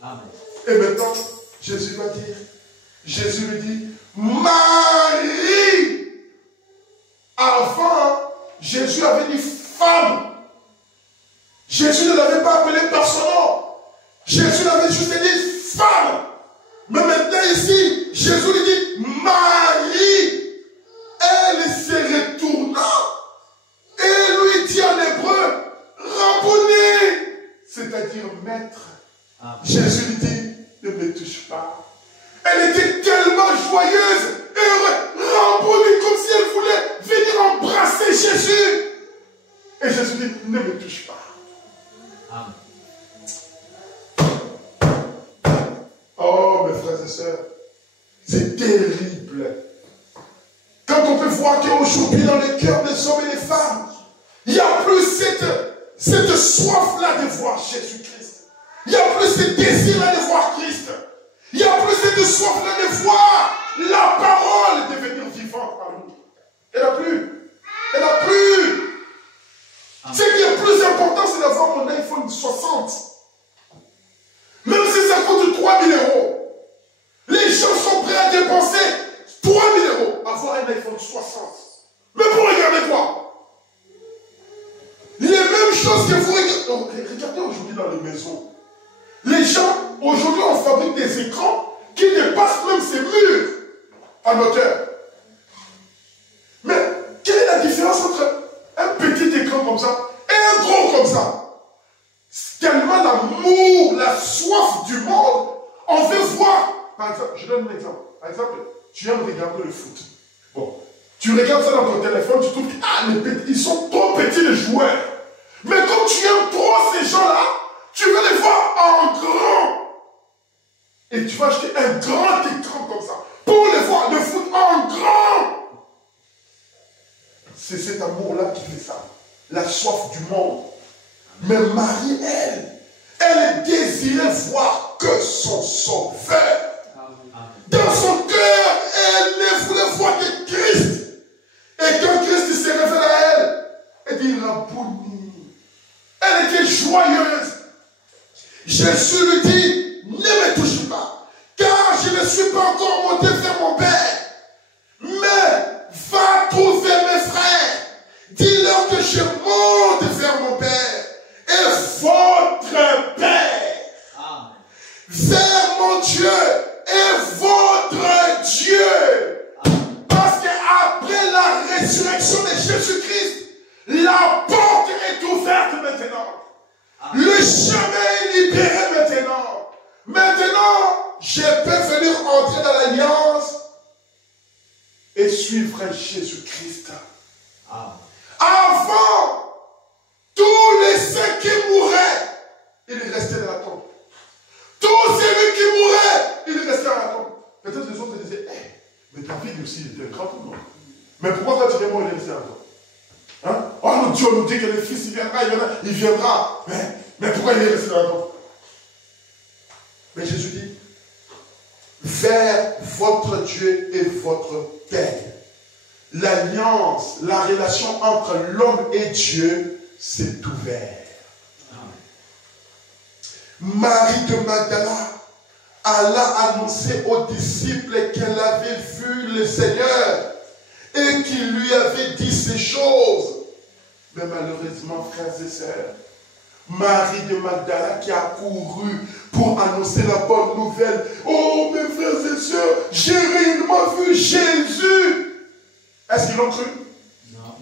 Amen. Et maintenant, Jésus va dire, Jésus lui dit, Marie. Avant, Jésus avait dit femme. Jésus ne l'avait pas appelé par son nom. Jésus l'avait juste dit femme. Mais maintenant ici, Jésus lui dit Marie. Elle se retourna et lui dit en hébreu, Rabboni, c'est-à-dire maître. Jésus lui dit, ne me touche pas. Elle était tellement joyeuse et heureuse, Rabboni, comme si elle voulait venir embrasser Jésus. Et Jésus dit, ne me touche pas. Oh, mes frères et sœurs, c'est terrible. Quand on peut voir qu'aujourd'hui, dans le cœur des hommes et des femmes, il n'y a plus cette soif-là de voir Jésus-Christ. Il n'y a plus ce désir-là de voir Christ. Il n'y a plus cette soif-là de voir la parole devenir vivante par nous. Elle n'a plus. Elle n'a plus. Ce qui est plus important, c'est d'avoir mon iPhone 60. Même si ça coûte 3 000 €. Les gens sont prêts à dépenser 3 000 € à avoir un iPhone 60. Mais pour regarder quoi? Les mêmes choses que vous regardez. Regardez aujourd'hui dans les maisons. Les gens, aujourd'hui, on fabrique des écrans qui dépassent même ces murs en hauteur. Mais quelle est la différence entre un petit écran comme ça et un gros comme ça? Tellement l'amour, la soif du monde, on veut voir. Par exemple, je donne un exemple. Par exemple, tu aimes regarder le foot. Bon, tu regardes ça dans ton téléphone, tu trouves qu'ils sont trop petits les joueurs. Mais comme tu aimes trop ces gens-là, tu veux les voir en grand. Et tu vas acheter un grand écran comme ça pour les voir, le foot en grand. C'est cet amour-là qui fait ça. La soif du monde. Mais Marie, elle désirait voir que son sauveur. Dans son cœur, elle ne voulait voir que Christ. Et quand Christ se révèle à elle, elle dit Rabboni. Elle était joyeuse. Jésus lui dit, ne me touche pas, car je ne suis pas encore monté vers mon Père. Mais va trouver mes frères je peux venir entrer dans l'alliance et suivre Jésus-Christ. Avant, tous les saints qui mouraient, ils restaient dans la tombe. Tous ceux qui mouraient, ils restaient dans la tombe. Peut-être les autres disaient, mais David aussi, il était un grand homme. Mais pourquoi quand il est mort, il est resté dans la tombe? Hein? Oh, Dieu nous dit que le Fils, il viendra. Mais pourquoi il est resté dans la tombe? Mais Jésus dit, vers votre Dieu et votre Père. L'alliance, la relation entre l'homme et Dieu s'est ouverte. Marie de Magdala alla annoncer aux disciples qu'elle avait vu le Seigneur et qu'il lui avait dit ces choses. Mais malheureusement, frères et sœurs, Marie de Magdala qui a couru pour annoncer la bonne nouvelle. Oh, mes frères et sœurs, j'ai réellement vu Jésus. Est-ce qu'ils l'ont cru?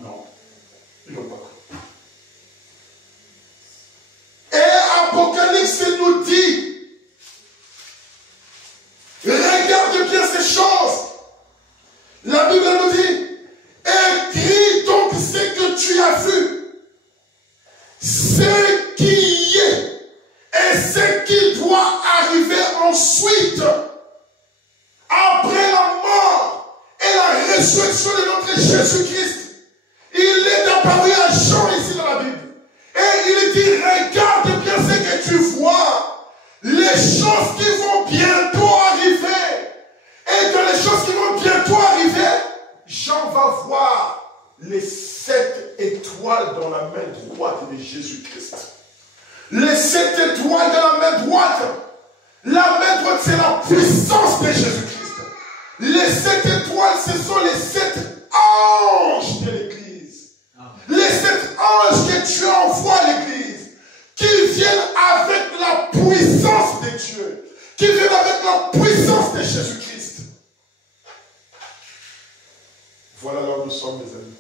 Non. Ils n'ont pas cru. Et Apocalypse nous dit, regarde bien ces choses. La Bible nous dit, écris donc ce que tu as vu, ce qui est et ce qui doit arriver ensuite, après la mort et la résurrection de notre Jésus-Christ. Il est apparu à Jean ici dans la Bible. Et il dit, regarde bien ce que tu vois, les choses qui vont bientôt arriver. Et dans les choses qui vont bientôt arriver, Jean va voir les 7 étoiles dans la main droite de Jésus-Christ. Les 7 étoiles dans la main droite. La main droite, c'est la puissance de Jésus-Christ. Les 7 étoiles, ce sont les 7 anges de l'Église. Les 7 anges que Dieu envoie à l'Église, qui viennent avec la puissance de Dieu, qui viennent avec la puissance de Jésus-Christ. Voilà là où nous sommes, mes amis.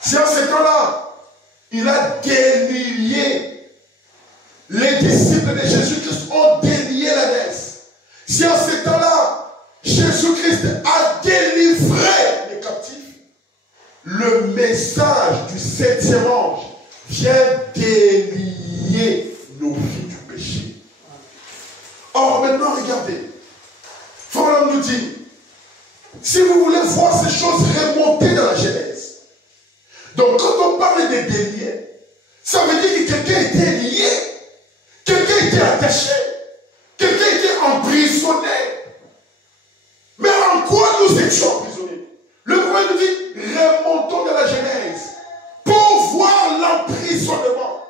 Si en ce temps-là, il a délié, les disciples de Jésus-Christ ont délié la messe. Si en ce temps-là, Jésus-Christ a délivré les captifs, le message du 7e ange vient délier nos vies du péché. Or, maintenant, regardez. Frère nous dit, si vous voulez voir ces choses remonter dans la Genèse, donc quand on parle de délier, ça veut dire que quelqu'un était lié, quelqu'un était attaché, quelqu'un était emprisonné. Mais en quoi nous étions emprisonnés? Le prophète nous dit, remontons dans la Genèse pour voir l'emprisonnement.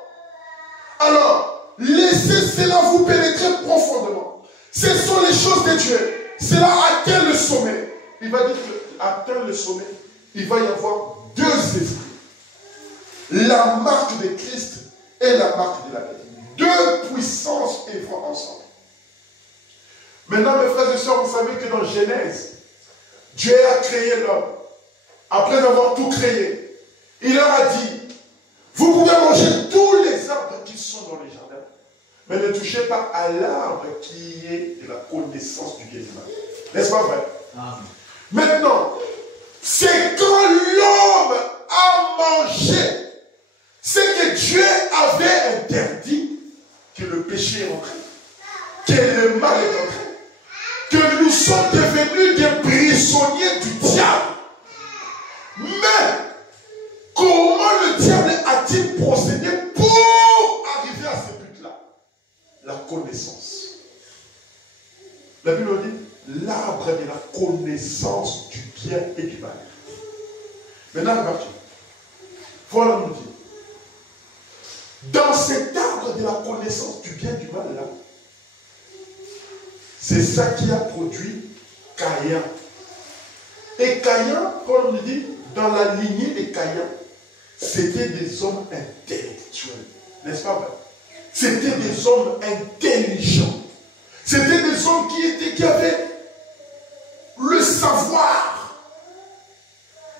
Alors, laissez cela vous pénétrer profondément. Ce sont les choses de Dieu. Cela atteint le sommet. Il va dire qu'atteint le sommet, il va y avoir 2 esprits. La marque de Christ et la marque de la bête. 2 puissances vont ensemble. Maintenant, mes frères et sœurs, vous savez que dans Genèse, Dieu a créé l'homme. Après avoir tout créé, il leur a dit, vous pouvez manger tous les arbres qui sont dans les jardins, mais ne touchez pas à l'arbre qui est de la connaissance du bien et du mal. N'est-ce pas vrai? Amen. Maintenant, c'est quand l'homme a mangé ce que Dieu avait interdit, que le péché est entré, que le mal est entré, que nous sommes devenus des prisonniers du diable. Mais comment le diable a-t-il procédé pour arriver à ce but-là? La connaissance. La Bible dit l'arbre de la connaissance du bien et du mal. Maintenant, remarquez. Voilà nous dit. Dans cet arbre de la connaissance du bien et du mal là, c'est ça qui a produit Caïn. Et Caïn, comme on nous dit, dans la lignée de Caïn, c'était des hommes intellectuels. N'est-ce pas vrai? C'était des hommes intelligents. C'était des hommes qui avaient le savoir,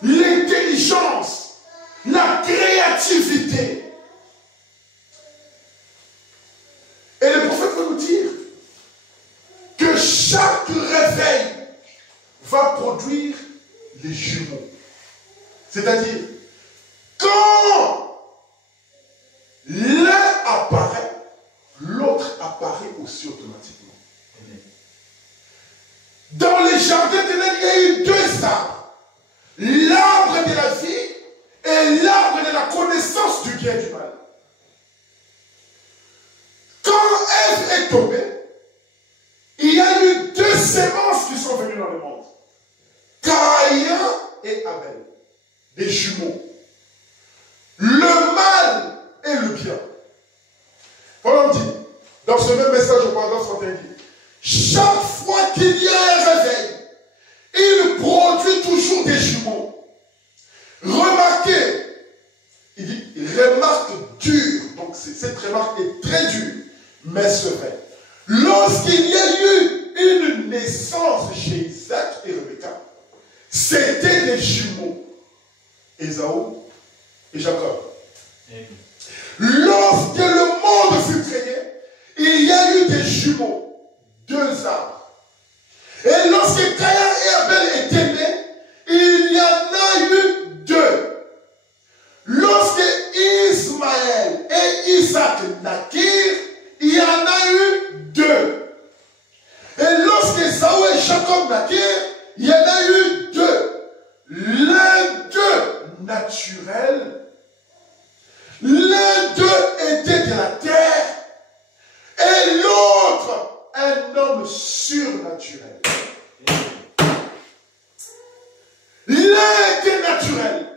l'intelligence, la créativité. Et le prophète va nous dire des jumeaux. C'est-à-dire, quand l'un apparaît, l'autre apparaît aussi automatiquement. Dans les jardins d'Éden, il y a eu deux arbres. L'arbre de la vie et l'arbre de la connaissance du bien et du mal. Quand Ève est tombée, il y a eu deux sémences qui sont venues dans le monde. Caïn et Abel, des jumeaux. Le mal et le bien. On dit, dans ce même message au paragraphe 31, chaque fois qu'il y a un réveil, il produit toujours des jumeaux. Remarquez, il dit remarque dure, donc cette remarque est très dure, mais c'est vrai. Lorsqu'il y a eu une naissance chez Isaac et Rebecca, c'était des jumeaux, Ésaü et Jacob. Lorsque le monde fut créé, il y a eu des jumeaux, deux arbres. Et lorsque Caïn et Abel étaient nés, il y en a eu deux. Lorsque Ismaël et Isaac naquirent, il y en a eu deux. Et lorsque Ésaü et Jacob naquirent, il y en a eu deux. L'un d'eux naturel, l'un d'eux était de la terre, et l'autre un homme surnaturel. L'un était naturel,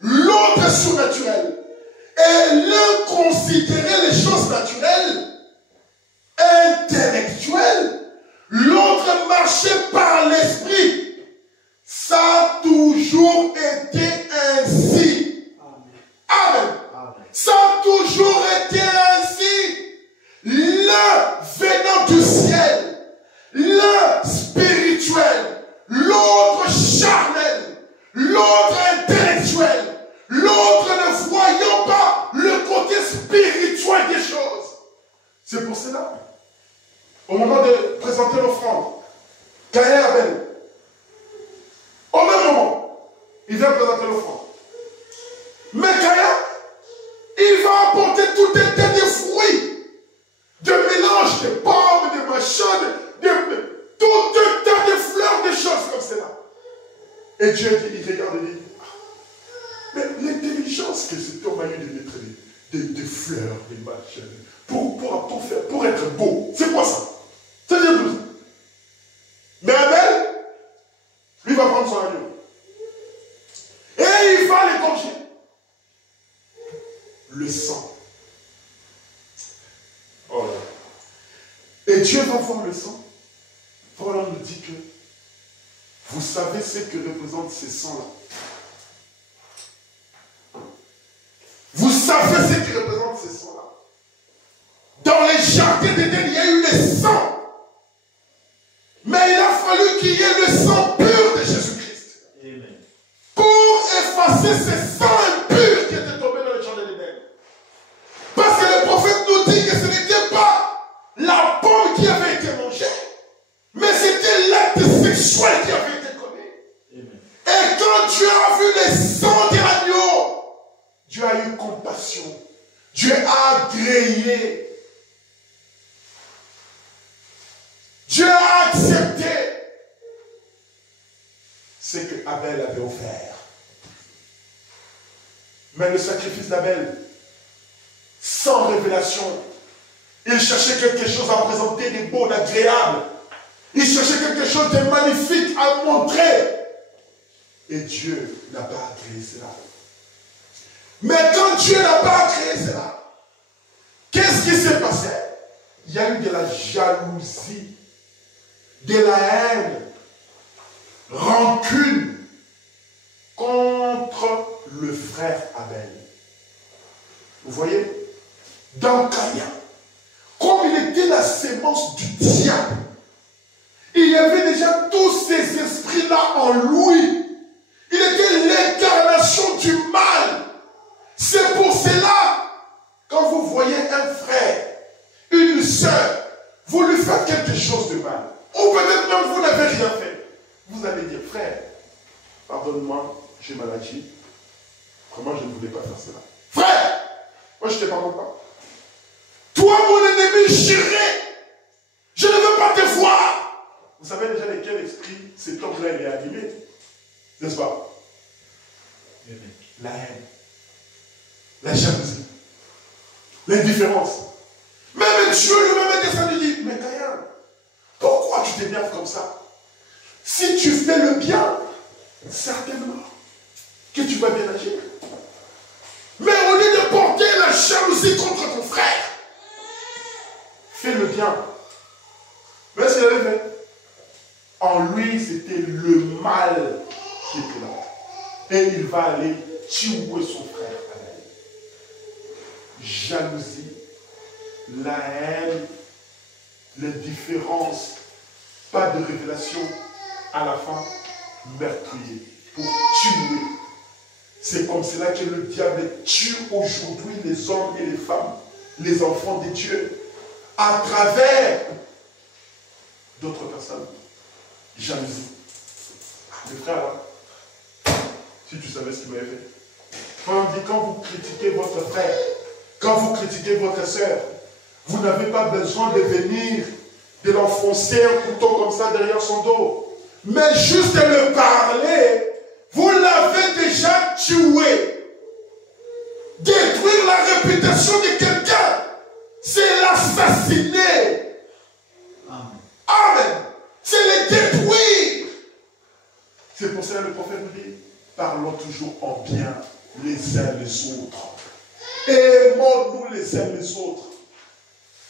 l'autre surnaturel. Et l'un considérait les choses naturelles, intellectuelles, l'autre marchait par l'esprit. Ça a toujours été ainsi. Amen. Amen. Ça a toujours été ainsi. L'un venant du ciel, l'un spirituel, l'autre charnel, l'autre intellectuel, l'autre ne voyant pas le côté spirituel des choses. C'est pour cela, au moment de présenter l'offrande, Caïn et Abel, au même moment, il vient présenter l'offrande. Mais Caïn, il va apporter tout un tas de fruits, de mélange de pommes, de machins, tout un tas de fleurs, de choses comme cela. Et Dieu dit, il regarde et dit, mais l'intelligence que cet homme a eu de mettre des fleurs, des machins, pour être beau, c'est quoi ça? C'est Dieu tout ça. Mais Abel, lui va prendre son agneau. Et il va l'égorger. Le sang. Oh là. Et Dieu va voir le sang. Paul nous dit que vous savez ce que représentent ces sangs-là. Vous savez ce que représentent ces sangs-là. Dans les jardins d'Éden, il y a eu les sangs. Mais il a fallu qu'il y ait le sang pur de Jésus-Christ. Amen. Pour effacer ces sangs impurs qui étaient tombés dans le jardin d'Éden. Parce que le prophète nous dit que ce n'était pas la pomme qui avait été mangée, mais c'était l'acte sexuel qui avait été commis. Amen. Et quand Dieu a vu les sangs de l'agneau, Dieu a eu compassion. Dieu a agréé. Dieu a accepté ce que Abel avait offert. Mais le sacrifice d'Abel, sans révélation, il cherchait quelque chose à présenter de beau, d'agréable. Il cherchait quelque chose de magnifique à montrer. Et Dieu n'a pas agréé cela. Mais quand Dieu n'a pas agréé cela, qu'est-ce qui s'est passé? Il y a eu de la jalousie, de la haine, rancune contre le frère Abel. Vous voyez? Dans Caïn, comme il était la sémence du diable, il y avait déjà tous ces esprits-là en lui. Il était l'incarnation du mal. C'est pour cela, quand vous voyez un frère, une sœur, vous lui faites quelque chose de mal, ou peut-être même vous n'avez rien fait, vous allez dire, frère, pardonne-moi, j'ai maladie. Vraiment, je ne voulais pas faire cela. Frère, moi je ne te pardonne pas. Toi, mon ennemi juré, je ne veux pas te voir. Vous savez déjà de quel esprit cet homme-là est animé, n'est-ce pas? La haine, la jalousie, l'indifférence. Même Dieu lui-même est descendu et dit, mais Caïn, pourquoi tu t'énerves comme ça? Si tu fais le bien, certainement que tu vas bien agir. Mais au lieu de porter la jalousie contre ton frère, fais le bien. Mais ce qu'il avait fait, en lui, c'était le mal qui était là. Et il va aller tuer son frère à la haine. Jalousie, la haine, l'indifférence, pas de révélation, à la fin, meurtrier, pour tuer. C'est comme cela que le diable tue aujourd'hui les hommes et les femmes, les enfants de Dieu, à travers d'autres personnes. Jalousie. Mes frères, là, si tu savais ce qu'il m'avait fait. Quand vous critiquez votre frère, quand vous critiquez votre soeur, vous n'avez pas besoin de venir, de l'enfoncer un couteau comme ça derrière son dos. Mais juste de le parler, vous l'avez déjà tué. Détruire la réputation de quelqu'un, c'est l'assassiner. Amen. C'est le détruire. C'est pour ça que le prophète nous dit, parlons toujours en bien les uns les autres. Aimons-nous les uns les autres.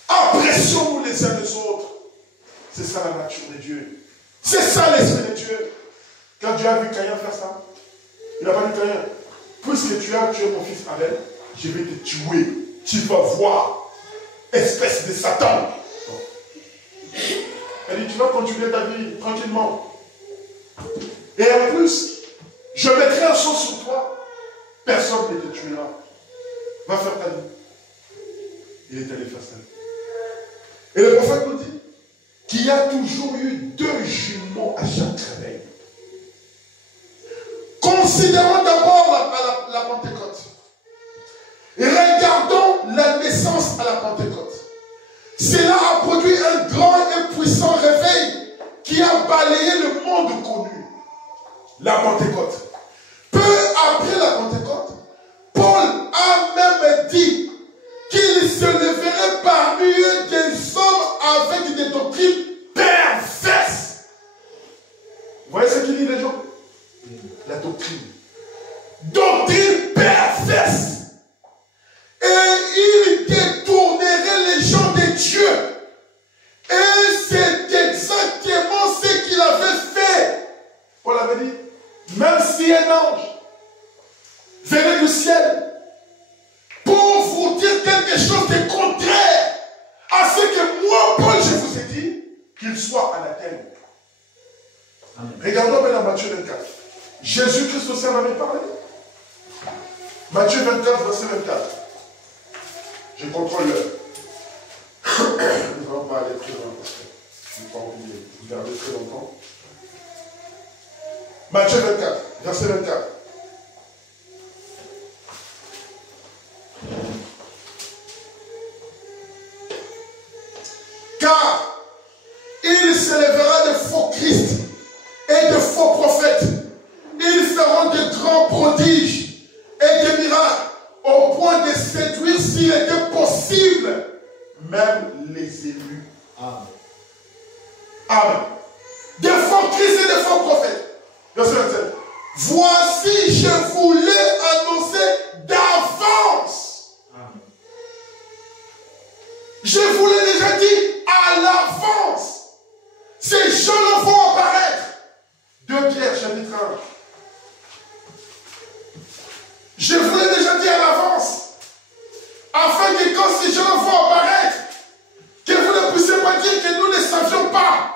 Apprécions-nous les uns les autres. C'est ça la nature de Dieu. C'est ça l'esprit de Dieu. Quand Dieu a vu Caïn faire ça, il n'a pas dit Caïn, puisque tu as tué mon fils Abel, je vais te tuer. Tu vas voir, espèce de Satan. Elle dit, tu vas continuer ta vie tranquillement. Et en plus, je mettrai un sang sur toi. Personne ne te tuera. Va faire ta vie. Il est allé faire ça. Et le prophète nous dit qu'il y a toujours eu 2 jumeaux à chaque réveil. Considérons d'abord la Pentecôte. Et regardons la naissance à la Pentecôte. Cela a produit un grand et puissant réveil qui a balayé le monde connu. La Pentecôte. Peu après la Pentecôte, Paul a même dit qu'il se leverait parmi eux des hommes avec des doctrines perverses. Vous voyez ce qu'il dit les gens? La doctrine. Doctrine perverse. Et il détournerait les gens de Dieu. Et c'est exactement ce qu'il avait fait. Paul avait dit, même si un ange venait du ciel pour vous dire quelque chose de contraire à ce que moi, Paul, je vous ai dit, qu'il soit anathème. Regardons maintenant Matthieu 24. Jésus-Christ aussi en avait parlé. Matthieu 24, verset 24. Je contrôle l'heure. Nous allons pas aller très loin parce que je n'ai pas envie de vous garder très longtemps. Matthieu 24, verset 24. Car il s'élèvera de faux Christ et de faux prophètes. Ils feront de grands prodiges et des miracles au point de séduire, s'il était possible, même les élus. Amen. Amen. Des faux Christ et des faux prophètes. Verset 27. Voici, je vous l'ai annoncé d'avance. Amen. Je vous l'ai déjà dit à l'avance. Ces gens-là vont apparaître. 2 Pierre, chapitre 1. Je vous l'ai déjà dit à l'avance. Afin que quand ces gens-là vont apparaître, que vous ne puissiez pas dire que nous ne savions pas.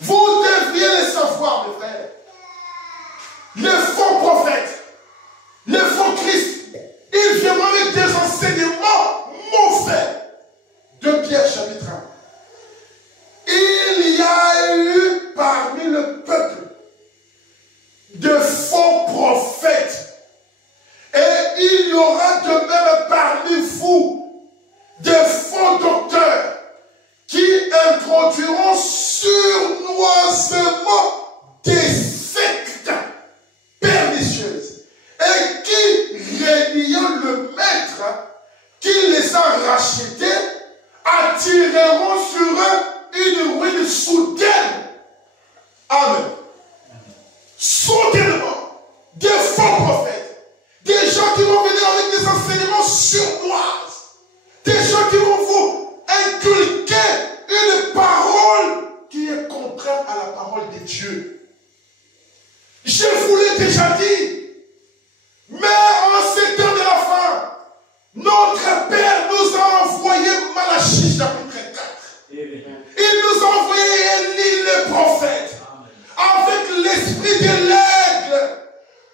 Vous devriez le savoir, mes frères. Le parole qui est contraire à la parole de Dieu. Je vous l'ai déjà dit. Mais en ces temps de la fin, notre Père nous a envoyé Malachie chapitre 4. Il nous a envoyé Élie le prophète avec l'esprit de l'aigle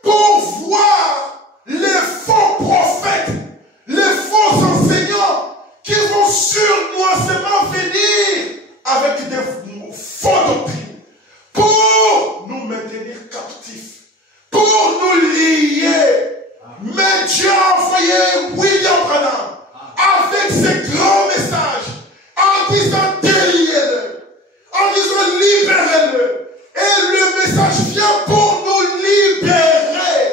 pour voir les faux prophètes, les faux enseignants qui vont surnoisement venir avec des faux doctrines pour nous maintenir captifs, pour nous lier. Mais Dieu a envoyé William Branham avec ses grands messages en disant déliez-le, en disant libérez-le. Et le message vient pour nous libérer.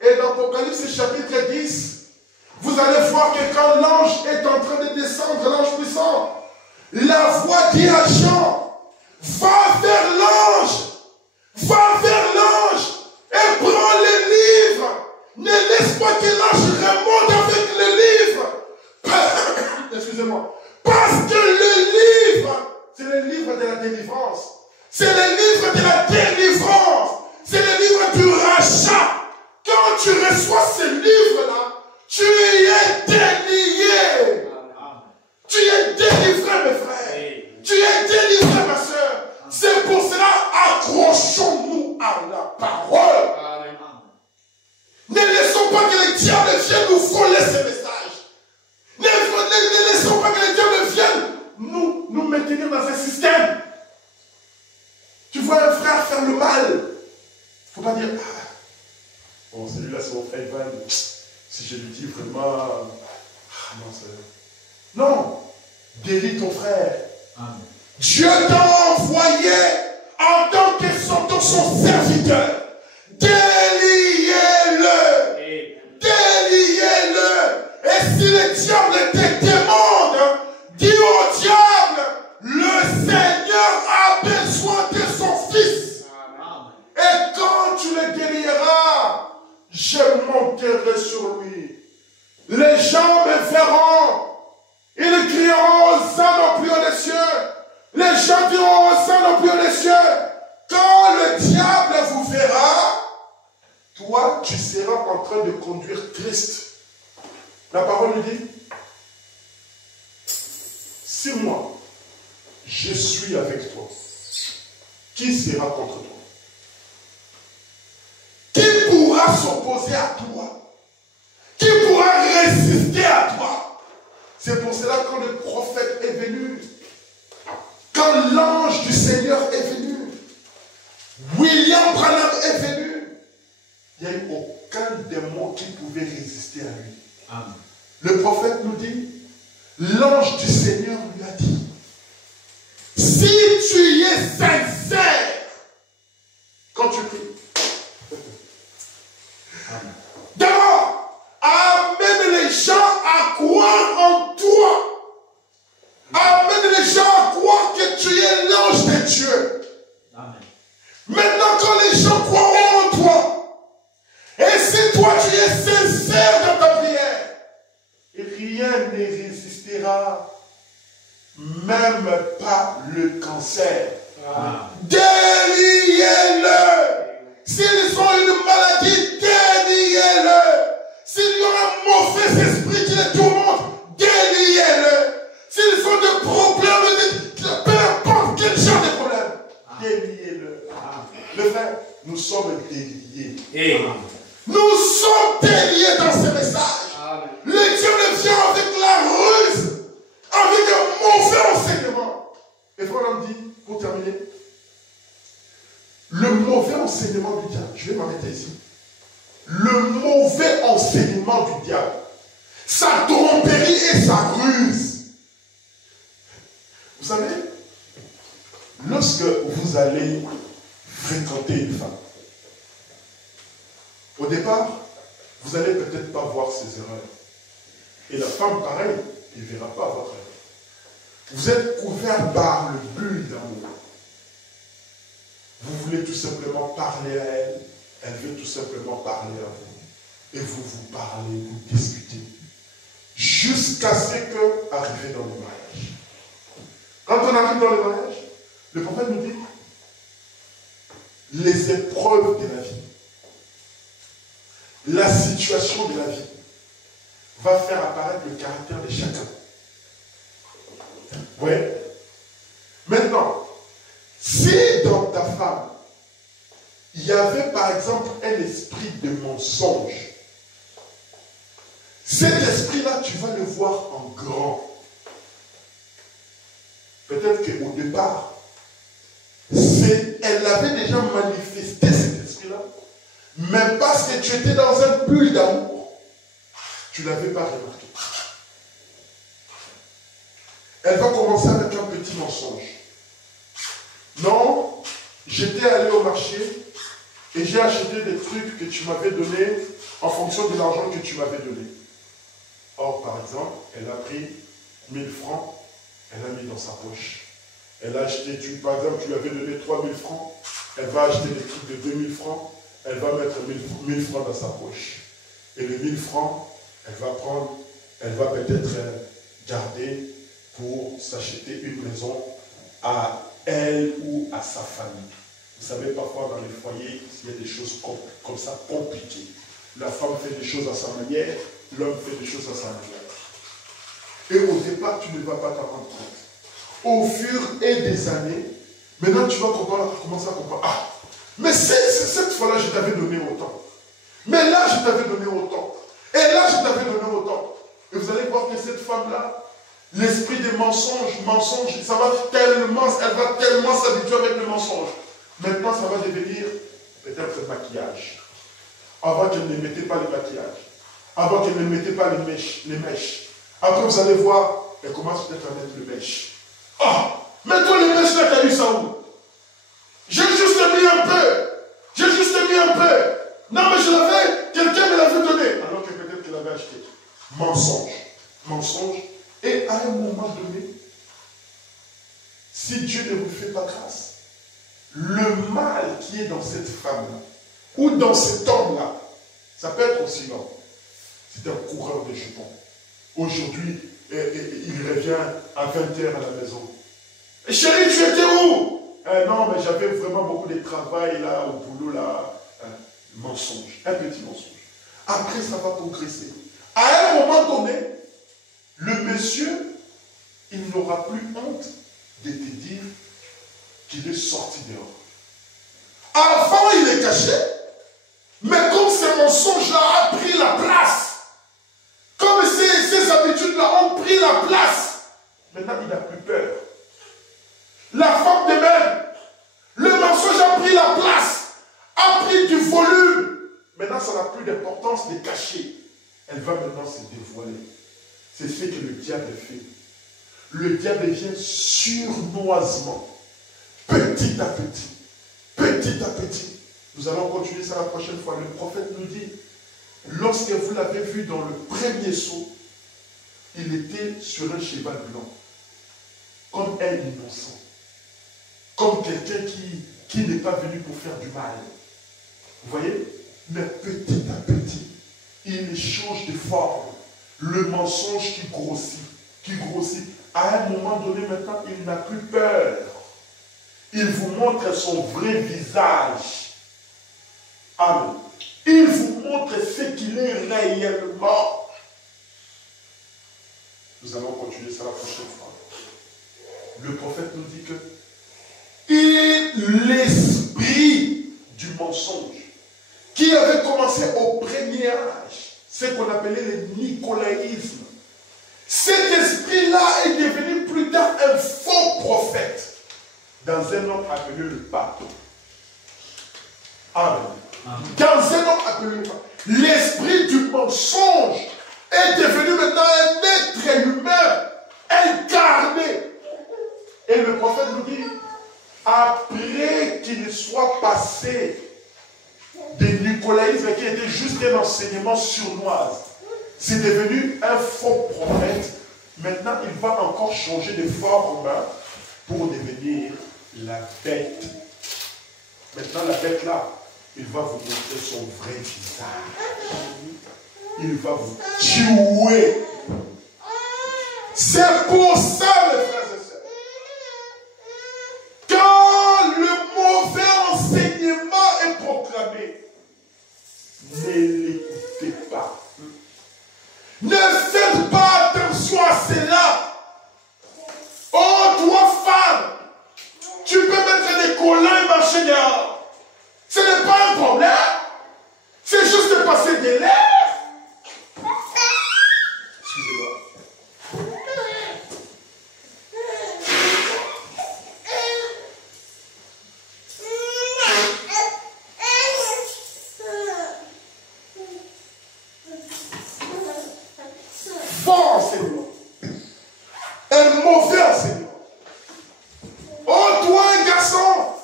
Et dans Apocalypse chapitre 10, vous allez voir que quand l'ange est en train de descendre, l'ange puissant, la voix dit à Jean, va vers l'ange et prends les livres. Ne laisse pas que l'ange remonte avec le livre. Excusez-moi. Parce que le livre, c'est le livre de la délivrance. C'est le livre de la délivrance. C'est le livre du rachat. Quand tu reçois ce livre-là, tu es délié. Tu es délivré, mes frères. Tu es délivré, ma soeur. C'est pour cela, accrochons-nous à la parole. Ne laissons pas que les diables viennent nous voler ces messages. Ne laissons pas que les diables viennent nous maintenir dans un système. Tu vois un frère faire le mal. Il ne faut pas dire, ah, bon, celui-là c'est mon frère Ivan. Si je lui dis vraiment, ah non, c'est... Non, délie ton frère. Amen. Dieu t'a envoyé en tant que son serviteur. Déliez-le. Déliez-le. Et si le diable te demande, dis au diable, le Seigneur a besoin de son fils. Et quand tu le délieras, je monterai sur lui. Les gens me verront. Ils crieront Hosanna au plus haut des cieux. Les gens diront Hosanna au plus haut des cieux. Quand le diable vous verra, toi, tu seras en train de conduire Christ. La parole nous dit, si moi, je suis avec toi, qui sera contre toi? Qui pourra s'opposer à toi? Qui pourra résister à toi? C'est pour cela que quand le prophète est venu, quand l'ange du Seigneur est venu, William Branham est venu, il n'y a eu aucun démon qui pouvait résister à lui. Amen. Le prophète nous dit, l'ange du Seigneur lui a dit, si tu es sincère, quand tu pries, d'abord, amène les gens à croire en toi. Amène les gens à croire que tu es l'ange de Dieu. Amen. Maintenant, quand les gens croiront en toi, et si toi tu es sincère dans ta prière, rien ne résistera, même pas le cancer. Ah. Déliez-le. S'ils ont une maladie, déliez-le. S'il y a un mauvais esprit qui les tourmente, déliez-le. S'ils ont des problèmes, peu importe quel genre de problème, déliez-le. Le frère, nous sommes déliés. Nous sommes déliés dans ce message. Amen. Le diable vient avec la ruse, avec un mauvais enseignement. Et frère on dit, pour terminer, le mauvais enseignement du diable, je vais m'arrêter ici. Le mauvais enseignement du diable, sa tromperie et sa ruse. Vous savez, lorsque vous allez fréquenter une femme, au départ, vous n'allez peut-être pas voir ses erreurs. Et la femme, pareil, ne verra pas votre erreur. Vous êtes couvert par le bulle d'amour. Vous voulez tout simplement parler à elle. Elle veut tout simplement parler à vous. Et vous vous parlez, vous discutez. Jusqu'à ce que arrivez dans le mariage. Quand on arrive arrive dans le mariage, le prophète nous dit, les épreuves de la vie, la situation de la vie, va faire apparaître le caractère de chacun. Oui. Maintenant, si dans ta femme, il y avait par exemple un esprit de mensonge, cet esprit-là, tu vas le voir en grand. Peut-être qu'au départ, elle avait déjà manifesté cet esprit-là, mais parce que tu étais dans un bulle d'amour, tu ne l'avais pas remarqué. Elle va commencer avec un petit mensonge. Non, j'étais allé au marché et j'ai acheté des trucs que tu m'avais donnés en fonction de l'argent que tu m'avais donné. Or, par exemple, elle a pris 1000 francs, elle a mis dans sa poche. Elle a acheté, par exemple, tu lui avais donné 3000 francs, elle va acheter des trucs de 2000 francs, elle va mettre 1000 francs dans sa poche. Et les 1000 francs, elle va prendre, elle va peut-être garder pour s'acheter une maison à elle ou à sa famille. Vous savez, parfois dans les foyers, il y a des choses comme ça compliquées. La femme fait des choses à sa manière, l'homme fait des choses à sa manière. Et au départ, tu ne vas pas t'en rendre compte. Au fur et des années, maintenant tu vas comprendre, tu commences à comprendre. Ah, mais cette fois-là, je t'avais donné autant. Mais là, je t'avais donné autant. Et là, je t'avais donné autant. Et vous allez voir que cette femme-là, l'esprit des mensonges, ça va tellement, elle va tellement s'habituer avec le mensonge. Maintenant, ça va devenir peut-être le maquillage. Avant qu'elle ne mettait pas le maquillage. Avant qu'elle ne mettait pas les mèches. Après, vous allez voir, elle commence peut-être à mettre le mèche. Ah, mais toi, les mèches là, t'as eu ça où? J'ai juste mis un peu. J'ai juste mis un peu. Non, mais je l'avais, quelqu'un me l'avait donné. Alors que peut-être qu'elle l'avait acheté. Mensonge. Mensonge. Et à un moment donné, si Dieu ne vous fait pas grâce, le mal qui est dans cette femme-là, ou dans cet homme-là, ça peut être aussi long. C'est un coureur de jetons. Aujourd'hui, il revient à 20h à la maison. Chérie, tu étais où? Non, mais j'avais vraiment beaucoup de travail là, au boulot là. Mensonge, un petit mensonge. Après, ça va progresser. À un moment donné, le monsieur, il n'aura plus honte de te dire qu'il est sorti dehors. Avant, il est caché, mais comme ce mensonge-là a pris la place, comme ces habitudes-là ont pris la place, maintenant il n'a plus peur. La femme de même, le mensonge a pris la place, a pris du volume. Maintenant, ça n'a plus d'importance de cacher. Elle va maintenant se dévoiler. C'est ce que le diable fait. Le diable vient surnoisement, petit à petit, petit à petit. Nous allons continuer ça la prochaine fois. Le prophète nous dit, lorsque vous l'avez vu dans le premier saut, il était sur un cheval blanc, comme un innocent, comme quelqu'un qui n'est pas venu pour faire du mal. Vous voyez? Mais petit à petit, il change de forme. Le mensonge qui grossit, qui grossit. À un moment donné, maintenant, il n'a plus peur. Il vous montre son vrai visage. Amen. Il vous montre ce qu'il est réellement. Nous allons continuer ça la prochaine fois. Le prophète nous dit que l'esprit du mensonge qui avait commencé au premier âge, ce qu'on appelait le nicolaïsme, cet esprit-là est devenu plus tard un faux prophète dans un homme appelé le pape. Amen. Dans un homme appelé le pape. L'esprit du mensonge est devenu maintenant un être humain incarné. Et le prophète nous dit, après qu'il soit passé de nicolaïsme qui était juste un enseignement sournois, c'est devenu un faux prophète. Maintenant, il va encore changer de forme pour devenir la bête. Maintenant, la bête là, il va vous montrer son vrai visage. Il va vous tuer. C'est pour ça, mes frères et sœurs, l'écoutez pas. Ne faites pas attention à cela. Oh, toi, femme, tu peux mettre des collants et marcher dehors. Ce n'est pas un problème. C'est juste de passer des lèvres. Excusez-moi. Fort enseignement. Un mauvais enseignement. Oh, toi, un garçon,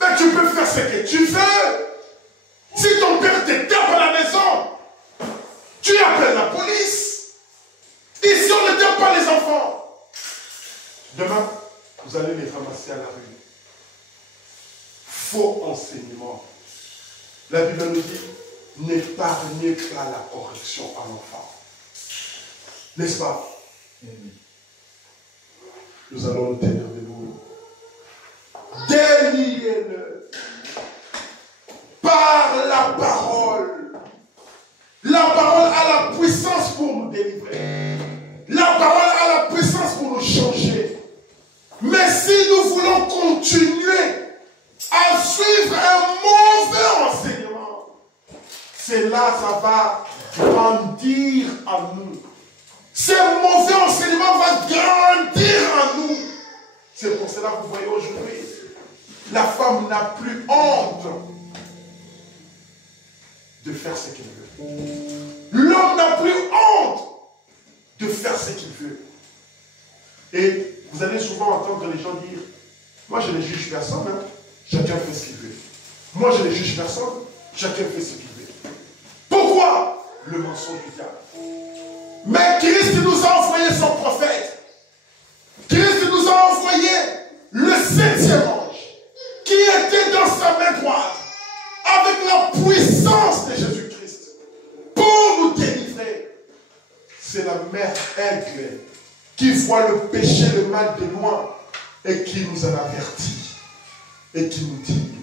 ben, tu peux faire ce que tu veux. Si ton père te tape à la maison, tu appelles la police. Ici, on ne tape pas les enfants. Demain, vous allez les ramasser à la rue. Faux enseignement. La Bible nous dit, n'épargnez pas la correction à l'enfant. N'est-ce pas? Nous allons nous tenir debout. Déliez-le par la parole. La parole a la puissance pour nous délivrer. La parole a la puissance pour nous changer. Mais si nous voulons continuer à suivre un mauvais enseignement, c'est là que ça va grandir en nous. Ce mauvais enseignement va grandir en nous. C'est pour cela que vous voyez aujourd'hui, la femme n'a plus honte de faire ce qu'elle veut. L'homme n'a plus honte de faire ce qu'il veut. Et vous allez souvent entendre les gens dire, moi je ne juge personne, hein. Chacun fait ce qu'il veut. Moi je ne juge personne, chacun fait ce qu'il veut. Pourquoi? Le mensonge du diable. Mais Christ nous a envoyé son prophète. Christ nous a envoyé le 7e ange qui était dans sa main droite avec la puissance de Jésus-Christ pour nous délivrer. C'est la mère aigle qui voit le péché, le mal de loin et qui nous en avertit et qui nous dit,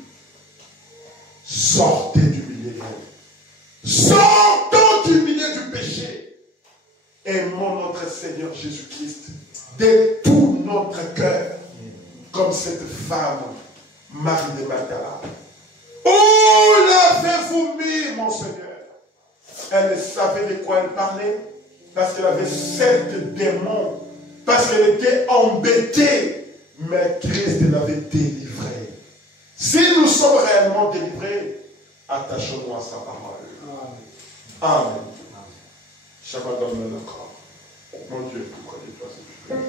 sortez du milieu d'elle. Sortons du milieu du péché. Aimons notre Seigneur Jésus-Christ de tout notre cœur, comme cette femme, Marie de Magdala. Où l'avez-vous mis, mon Seigneur? Elle savait de quoi elle parlait, parce qu'elle avait 7 démons, parce qu'elle était embêtée, mais Christ l'avait délivrée. Si nous sommes réellement délivrés, attachons-nous à sa parole. Amen. Shabbat donne encore. Mon Dieu, pourquoi tu dois se faire ça?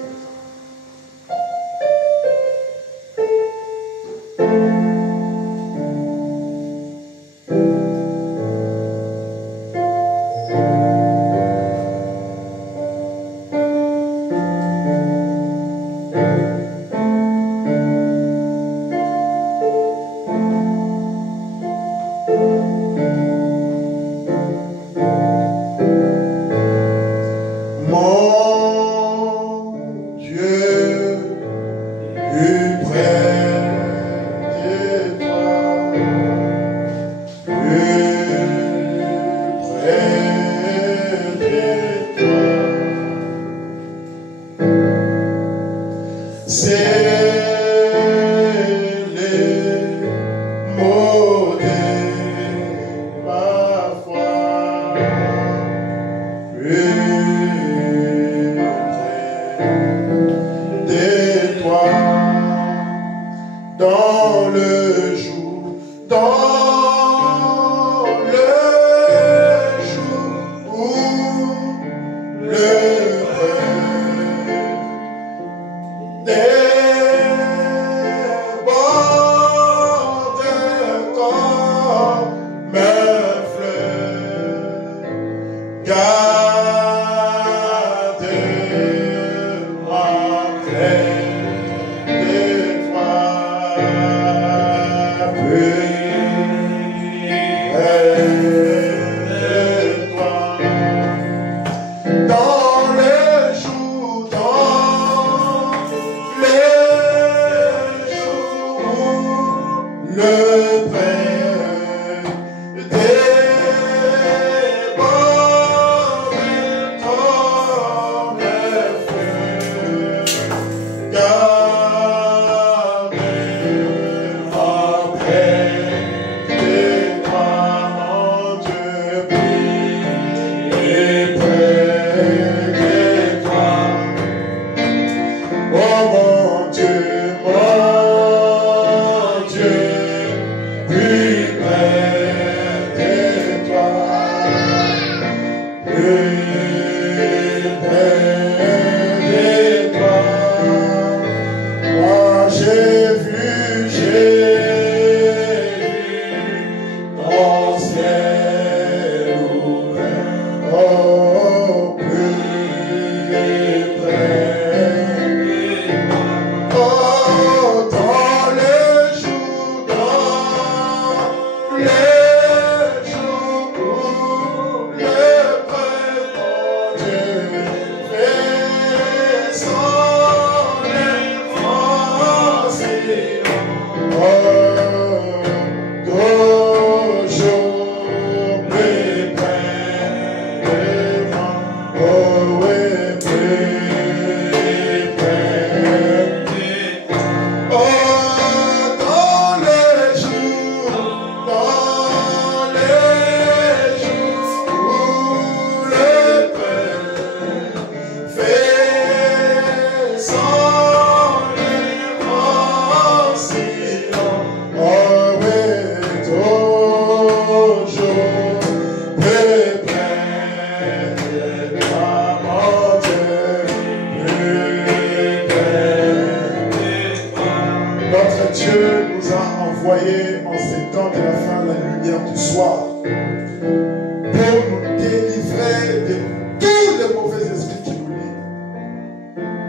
envoyé en ces temps de la fin la lumière du soir pour nous délivrer de tous les mauvais esprits qui nous lient.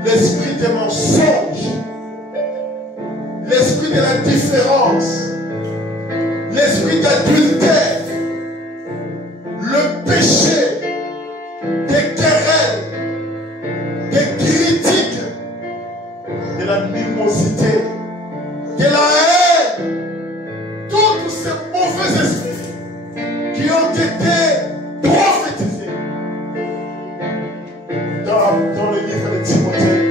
L'esprit des mensonges, l'esprit de l'indifférence, l'esprit d'adultère, le péché, des querelles, des critiques, de l'animosité, de la haine, tous ces mauvais esprits qui ont été prophétisés dans le livre de Timothée.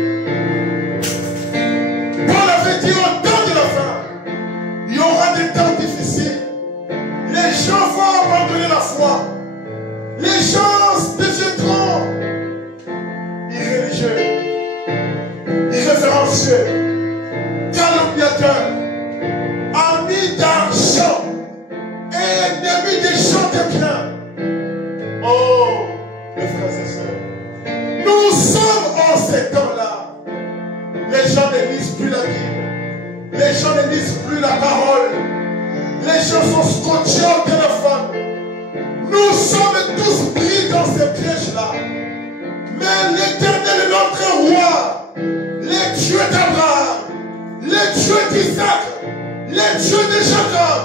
Paul avait dit au temps de la fin, il y aura des temps difficiles. Les gens vont abandonner la foi. Les gens deviendront irréligieux, irrévérencieux, calomniateurs, amis d'argent et ennemis des gens de bien. Oh, mes frères et sœurs, nous sommes en ces temps-là. Les gens ne lisent plus la Bible. Les gens ne lisent plus la parole. Les gens sont scotchés au téléphone. Nous sommes tous pris dans ces pièges-là. Mais l'Éternel est notre roi. Les dieux d'Abraham, les dieux d'Isaac, les dieux de Jacob,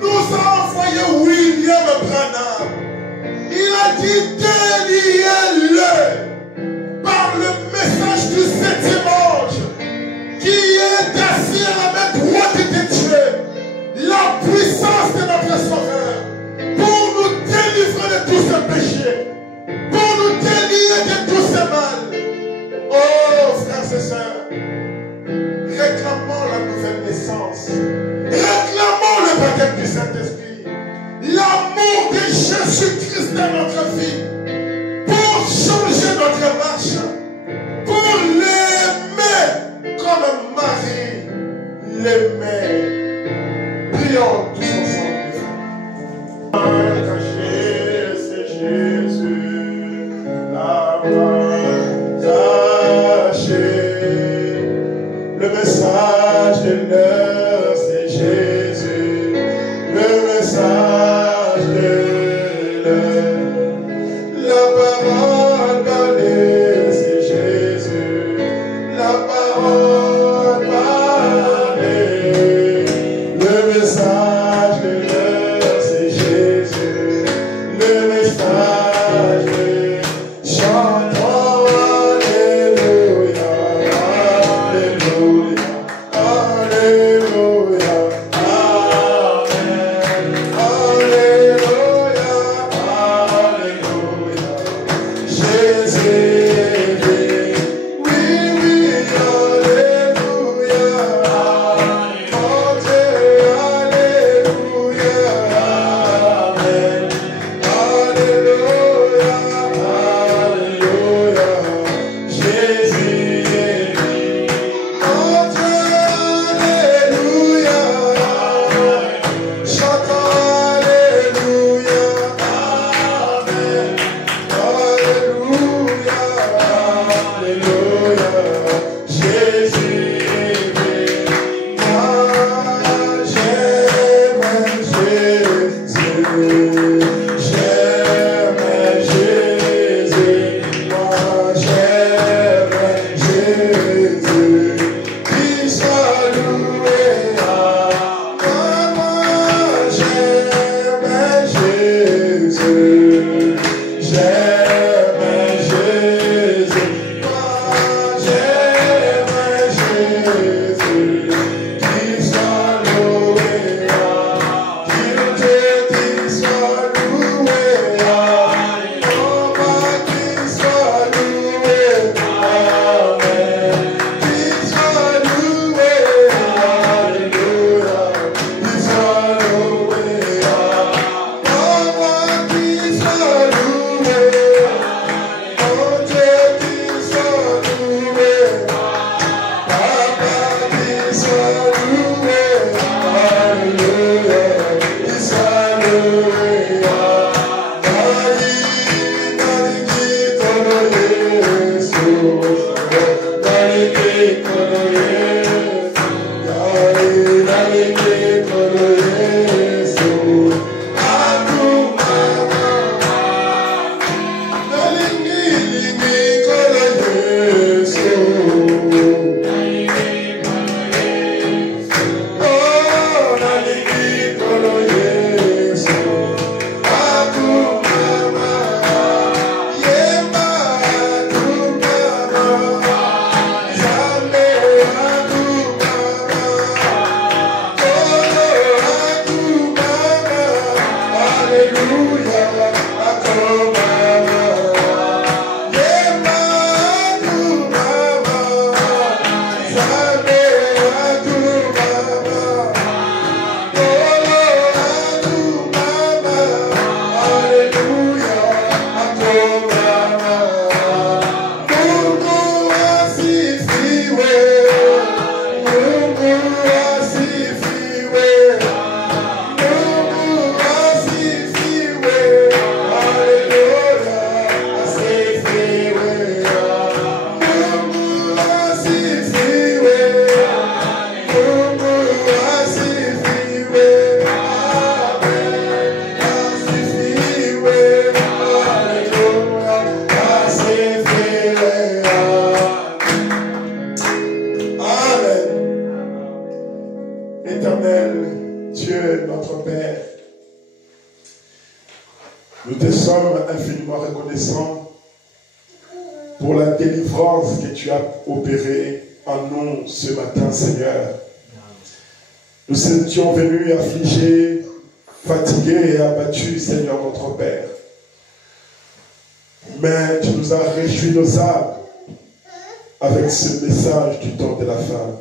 nous a envoyé William Branham. Il a dit déliez-le par le message du 7e ange qui est assis à la main droite de Dieu, la puissance de notre Sauveur, pour nous délivrer de tous ces péchés, pour nous délivrer de tous ces mal. Oh, frères et sœurs, réclamons la nouvelle naissance, réclamons le baptême du Saint-Esprit, l'amour de Jésus-Christ dans notre vie, pour changer notre marche, pour l'aimer comme Marie l'aimait. Prions tous ensemble. Caché, c'est Jésus, la main cachée. Le message de l'heure, c'est Jésus. Le message de l'heure. La parole parlée, c'est Jésus. La parole parlée. Le message de l'heure, c'est Jésus. Le message de chantons Alléluia, Alléluia, Alléluia. éternel, Dieu, notre Père, nous te sommes infiniment reconnaissants pour la délivrance que tu as opérée en nous ce matin, Seigneur. Nous étions venus affligés, fatigués et abattus, Seigneur notre Père. Mais tu nous as réjoui nos âmes avec ce message du temps de la fin.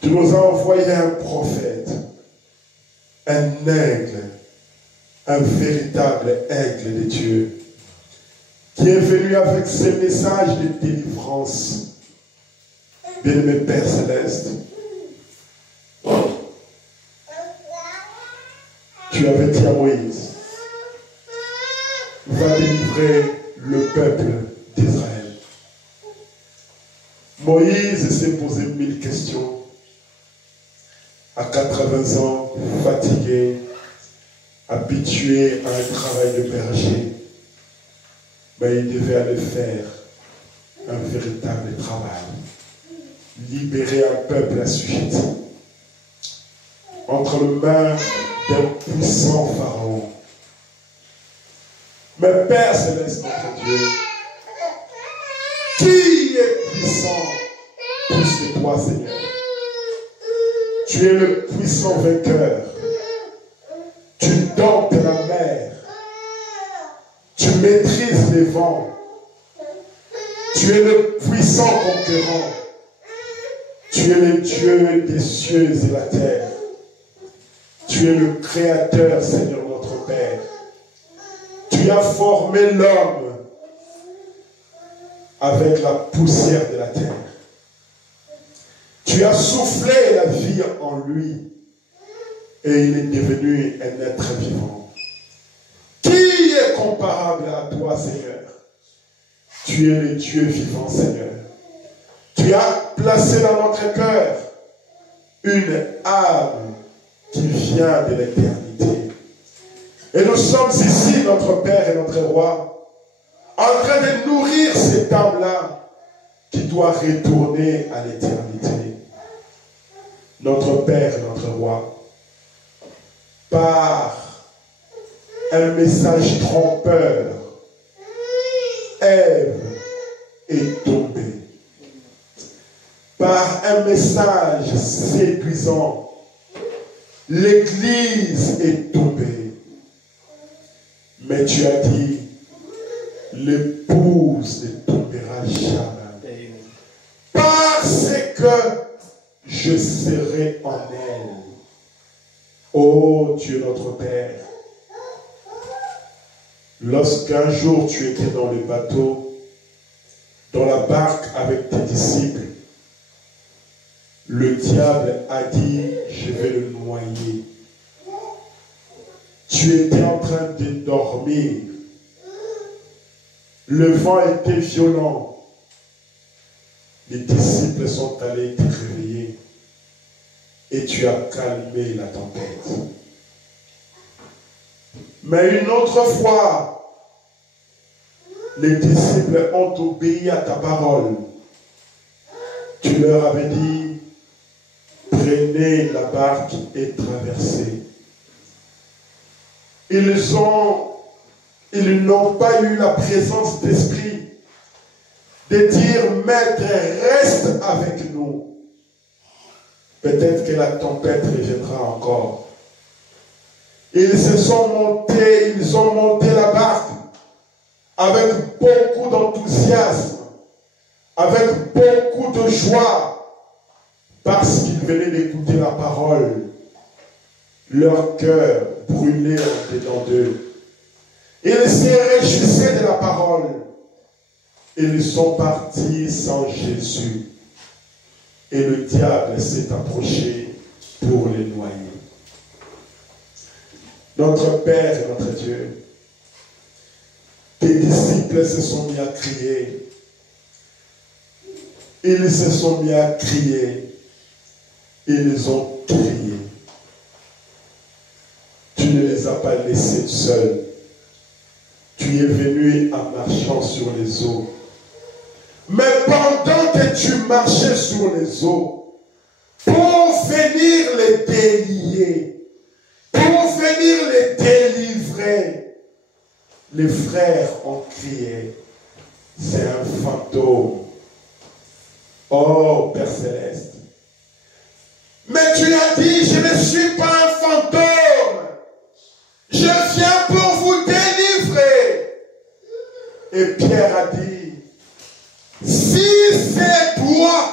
Tu nous as envoyé un prophète, un aigle, un véritable aigle de Dieu, qui est venu avec ce message de délivrance. Bien-aimé Père Céleste, tu avais dit à Moïse, va délivrer le peuple d'Israël. Moïse s'est posé 1000 questions. À 80 ans, fatigué, habitué à un travail de berger, mais il devait aller faire un véritable travail. Libérer un peuple assujetti entre les mains d'un puissant pharaon. Mais Père Céleste, notre Dieu, qui est puissant plus que toi, Seigneur? Tu es le puissant vainqueur. Tu domptes la mer. Tu maîtrises les vents. Tu es le puissant conquérant. Tu es le Dieu des cieux et la terre. Tu es le Créateur, Seigneur notre Père. Tu as formé l'homme avec la poussière de la terre. Tu as soufflé la vie en lui et il est devenu un être vivant. Qui est comparable à toi, Seigneur? Tu es le Dieu vivant, Seigneur. Tu as placé dans notre cœur une âme qui vient de l'éternité. Et nous sommes ici, notre Père et notre Roi, en train de nourrir cette âme-là qui doit retourner à l'éternité. Notre Père et notre Roi, par un message trompeur, Ève est tombée. Par un message séduisant, l'Église est tombée. Mais tu as dit, l'épouse ne tombera jamais. Parce que je serai en elle. Ô Dieu notre Père, lorsqu'un jour tu étais dans le bateau, dans la barque avec tes disciples, le diable a dit, je vais le noyer. Tu étais en train de dormir. Le vent était violent. Les disciples sont allés te réveiller. Et tu as calmé la tempête. Mais une autre fois, les disciples ont obéi à ta parole. Tu leur avais dit, prenez la barque et traversez. Ils n'ont pas eu la présence d'esprit de dire, Maître, reste avec nous. Peut-être que la tempête reviendra encore. Ils se sont montés, ils ont monté la barque avec beaucoup d'enthousiasme, avec beaucoup de joie, parce qu'ils venaient d'écouter la parole. Leur cœur brûlait en dedans d'eux. Ils se réjouissaient de la parole. Ils sont partis sans Jésus. Et le diable s'est approché pour les noyer. Notre Père et notre Dieu, tes disciples se sont mis à crier. Ils se sont mis à crier. Ils ont crié. Tu ne les as pas laissés seuls. Tu es venu en marchant sur les eaux. Mais pendant que tu marchais sur les eaux, pour pour venir les délier, pour venir les délivrer. Les frères ont crié, c'est un fantôme. Oh, Père Céleste. Mais tu as dit, je ne suis pas un fantôme. Je viens pour vous délivrer. Et Pierre a dit, si c'est toi,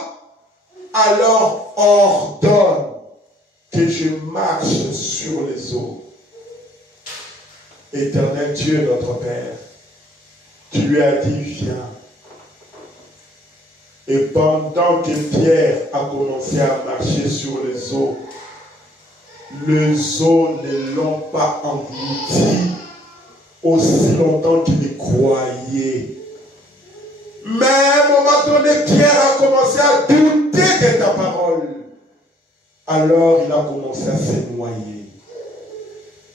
alors ordonne que je marche sur les eaux. Éternel Dieu, notre Père, tu lui as dit, viens. Et pendant que Pierre a commencé à marcher sur les eaux ne l'ont pas englouti aussi longtemps qu'il y croyait. Mais à un moment donné, Pierre a commencé à douter de ta parole. Alors il a commencé à se noyer.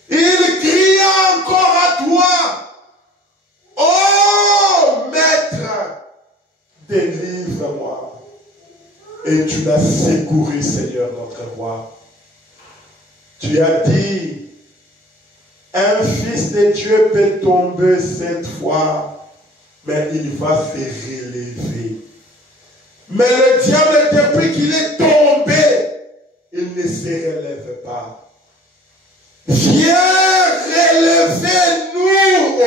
Il cria encore à toi, oh maître, délivre-moi. Et tu l'as secouru, Seigneur notre roi. Tu as dit, un fils de Dieu peut tomber 7 fois, mais il va se relever. Mais le diable, depuis qu'il est tombé, il ne se relève pas. Viens relever-nous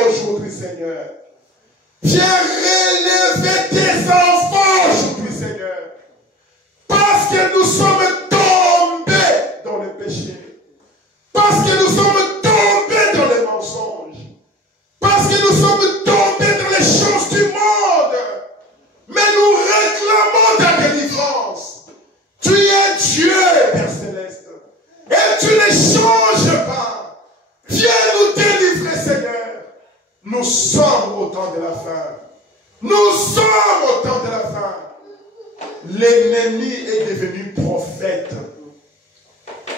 aujourd'hui, Seigneur. Viens relever tes enfants aujourd'hui, Seigneur. Parce que nous sommes tombés dans le péché. Parce que nous sommes tombés dans les mensonges. Parce que nous sommes tombés dans les choses du monde. Mais nous réclamons ta délivrance. Tu es Dieu, Père Céleste. Et tu ne changes pas. Viens nous délivrer, Seigneur. Nous sommes au temps de la fin. Nous sommes au temps de la fin. L'ennemi est devenu prophète.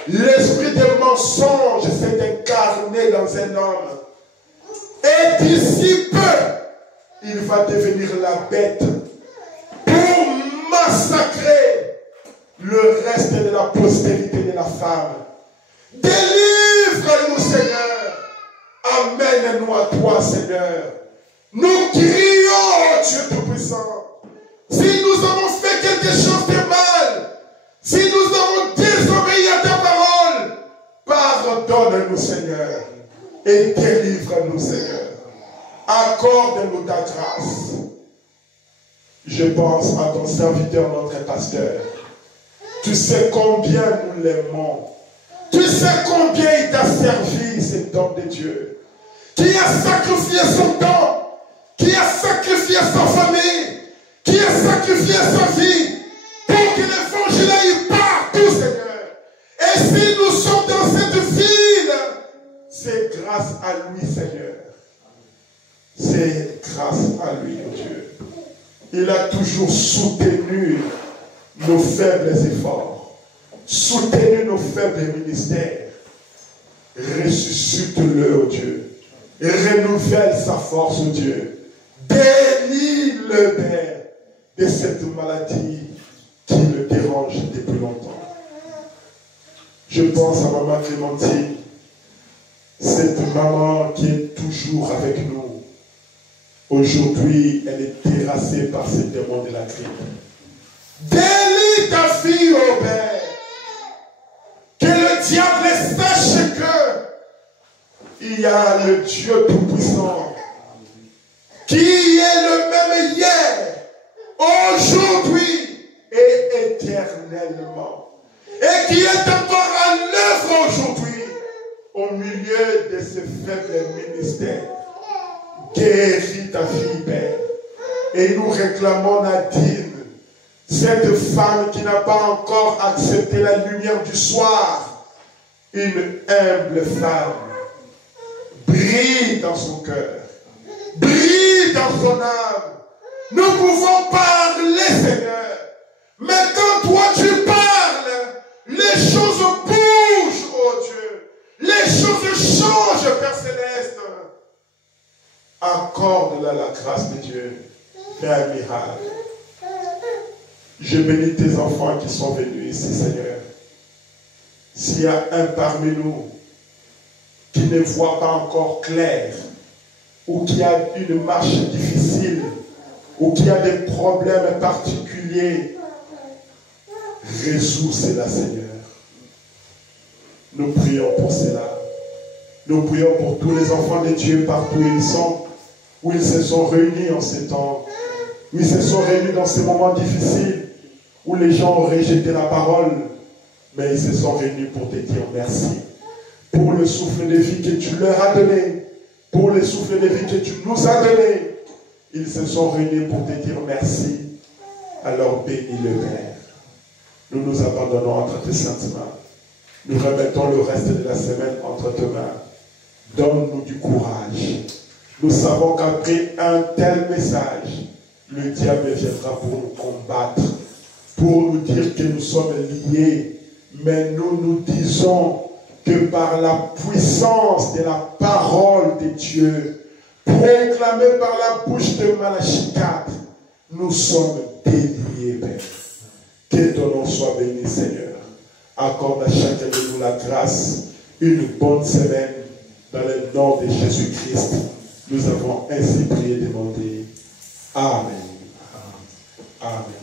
L'esprit de mensonge s'est incarné dans un homme. Et d'ici peu, il va devenir la bête pour massacrer le reste de la postérité de la femme. Délivre-nous, Seigneur. Amène-nous à toi, Seigneur. Nous crions, Dieu Tout-Puissant. Si nous avons fait quelque chose de mal, si nous avons désobéi à ta parole, pardonne-nous, Seigneur, et délivre-nous, Seigneur. Accorde-nous ta grâce. Je pense à ton serviteur, notre pasteur. Tu sais combien nous l'aimons. Tu sais combien il t'a servi, cet homme de Dieu, qui a sacrifié son temps, qui a sacrifié sa famille, qui a sacrifié sa vie, pour que l'évangile aille partout, Seigneur. Et si nous sommes dans cette ville, c'est grâce à lui, Seigneur. C'est grâce à lui, mon Dieu. Il a toujours soutenu nos faibles efforts, soutenu nos faibles ministères. Ressuscite-le, oh Dieu. Et renouvelle sa force, oh Dieu. Délie-le, Père, de cette maladie qui le dérange depuis longtemps. Je pense à maman Clémentine, cette maman qui est toujours avec nous. Aujourd'hui, elle est terrassée par ces démons de la grippe. Délie ta fille, oh Père. Que le diable sache que il y a le Dieu Tout-Puissant qui est le même hier, aujourd'hui et éternellement. Et qui est encore à l'œuvre aujourd'hui au milieu de ce faible ministère. Guéris ta fille, Père. Et nous réclamons Nadine, cette femme qui n'a pas encore accepté la lumière du soir, une humble femme. Brille dans son cœur, brille dans son âme. Nous pouvons parler, Seigneur. Mais quand toi tu parles, les choses bougent, oh Dieu. Les choses changent, Père Céleste. Accorde-la la grâce de Dieu. Fais un miracle. Je bénis tes enfants qui sont venus ici, Seigneur. S'il y a un parmi nous qui ne voit pas encore clair, ou qui a une marche difficile, ou qui a des problèmes particuliers, résous cela, Seigneur. Nous prions pour cela. Nous prions pour tous les enfants de Dieu partout où ils sont, où ils se sont réunis en ces temps, où ils se sont réunis dans ces moments difficiles, où les gens ont rejeté la parole, mais ils se sont réunis pour te dire merci. Pour le souffle de vie que tu leur as donné, pour le souffle de vie que tu nous as donné, ils se sont réunis pour te dire merci. Alors bénis le Père. Nous nous abandonnons entre tes saintes mains. Nous remettons le reste de la semaine entre tes mains. Donne-nous du courage. Nous savons qu'après un tel message, le diable viendra pour nous combattre, pour nous dire que nous sommes liés. Mais nous nous disons que par la puissance de la parole de Dieu, proclamée par la bouche de Malachie 4, nous sommes déliés, Père. Que ton nom soit béni, Seigneur. Accorde à chacun de nous la grâce, une bonne semaine, dans le nom de Jésus-Christ. Nous avons ainsi prié et demandé. Amen. Amen.